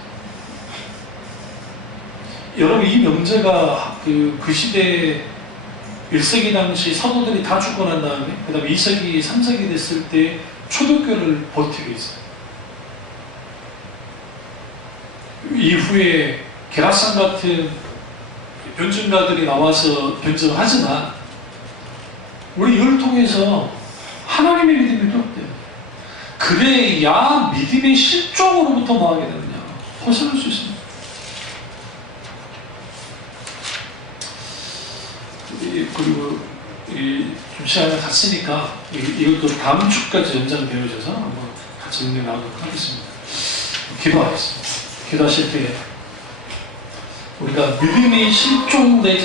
여러분 이 명제가 그 시대 1세기 당시 사도들이 다 죽고 난 다음에 그 다음에 2세기, 3세기 됐을 때 초대교를 버티고 있어요. 이후에 게라산 같은 변증가들이 나와서 변증하지만 우리 이걸 통해서 하나님의 믿음이 필요없대요. 그래야 믿음의 실종으로부터 뭐 하게 되느냐? 벗어날 수 있습니다. 그리고 좀 시간이 갔으니까 이것도 다음 주까지 연장되어져서 한번 같이 은혜 나누도록 하겠습니다. 기도하겠습니다. 기도하실 때 우리가 믿음이 실종되지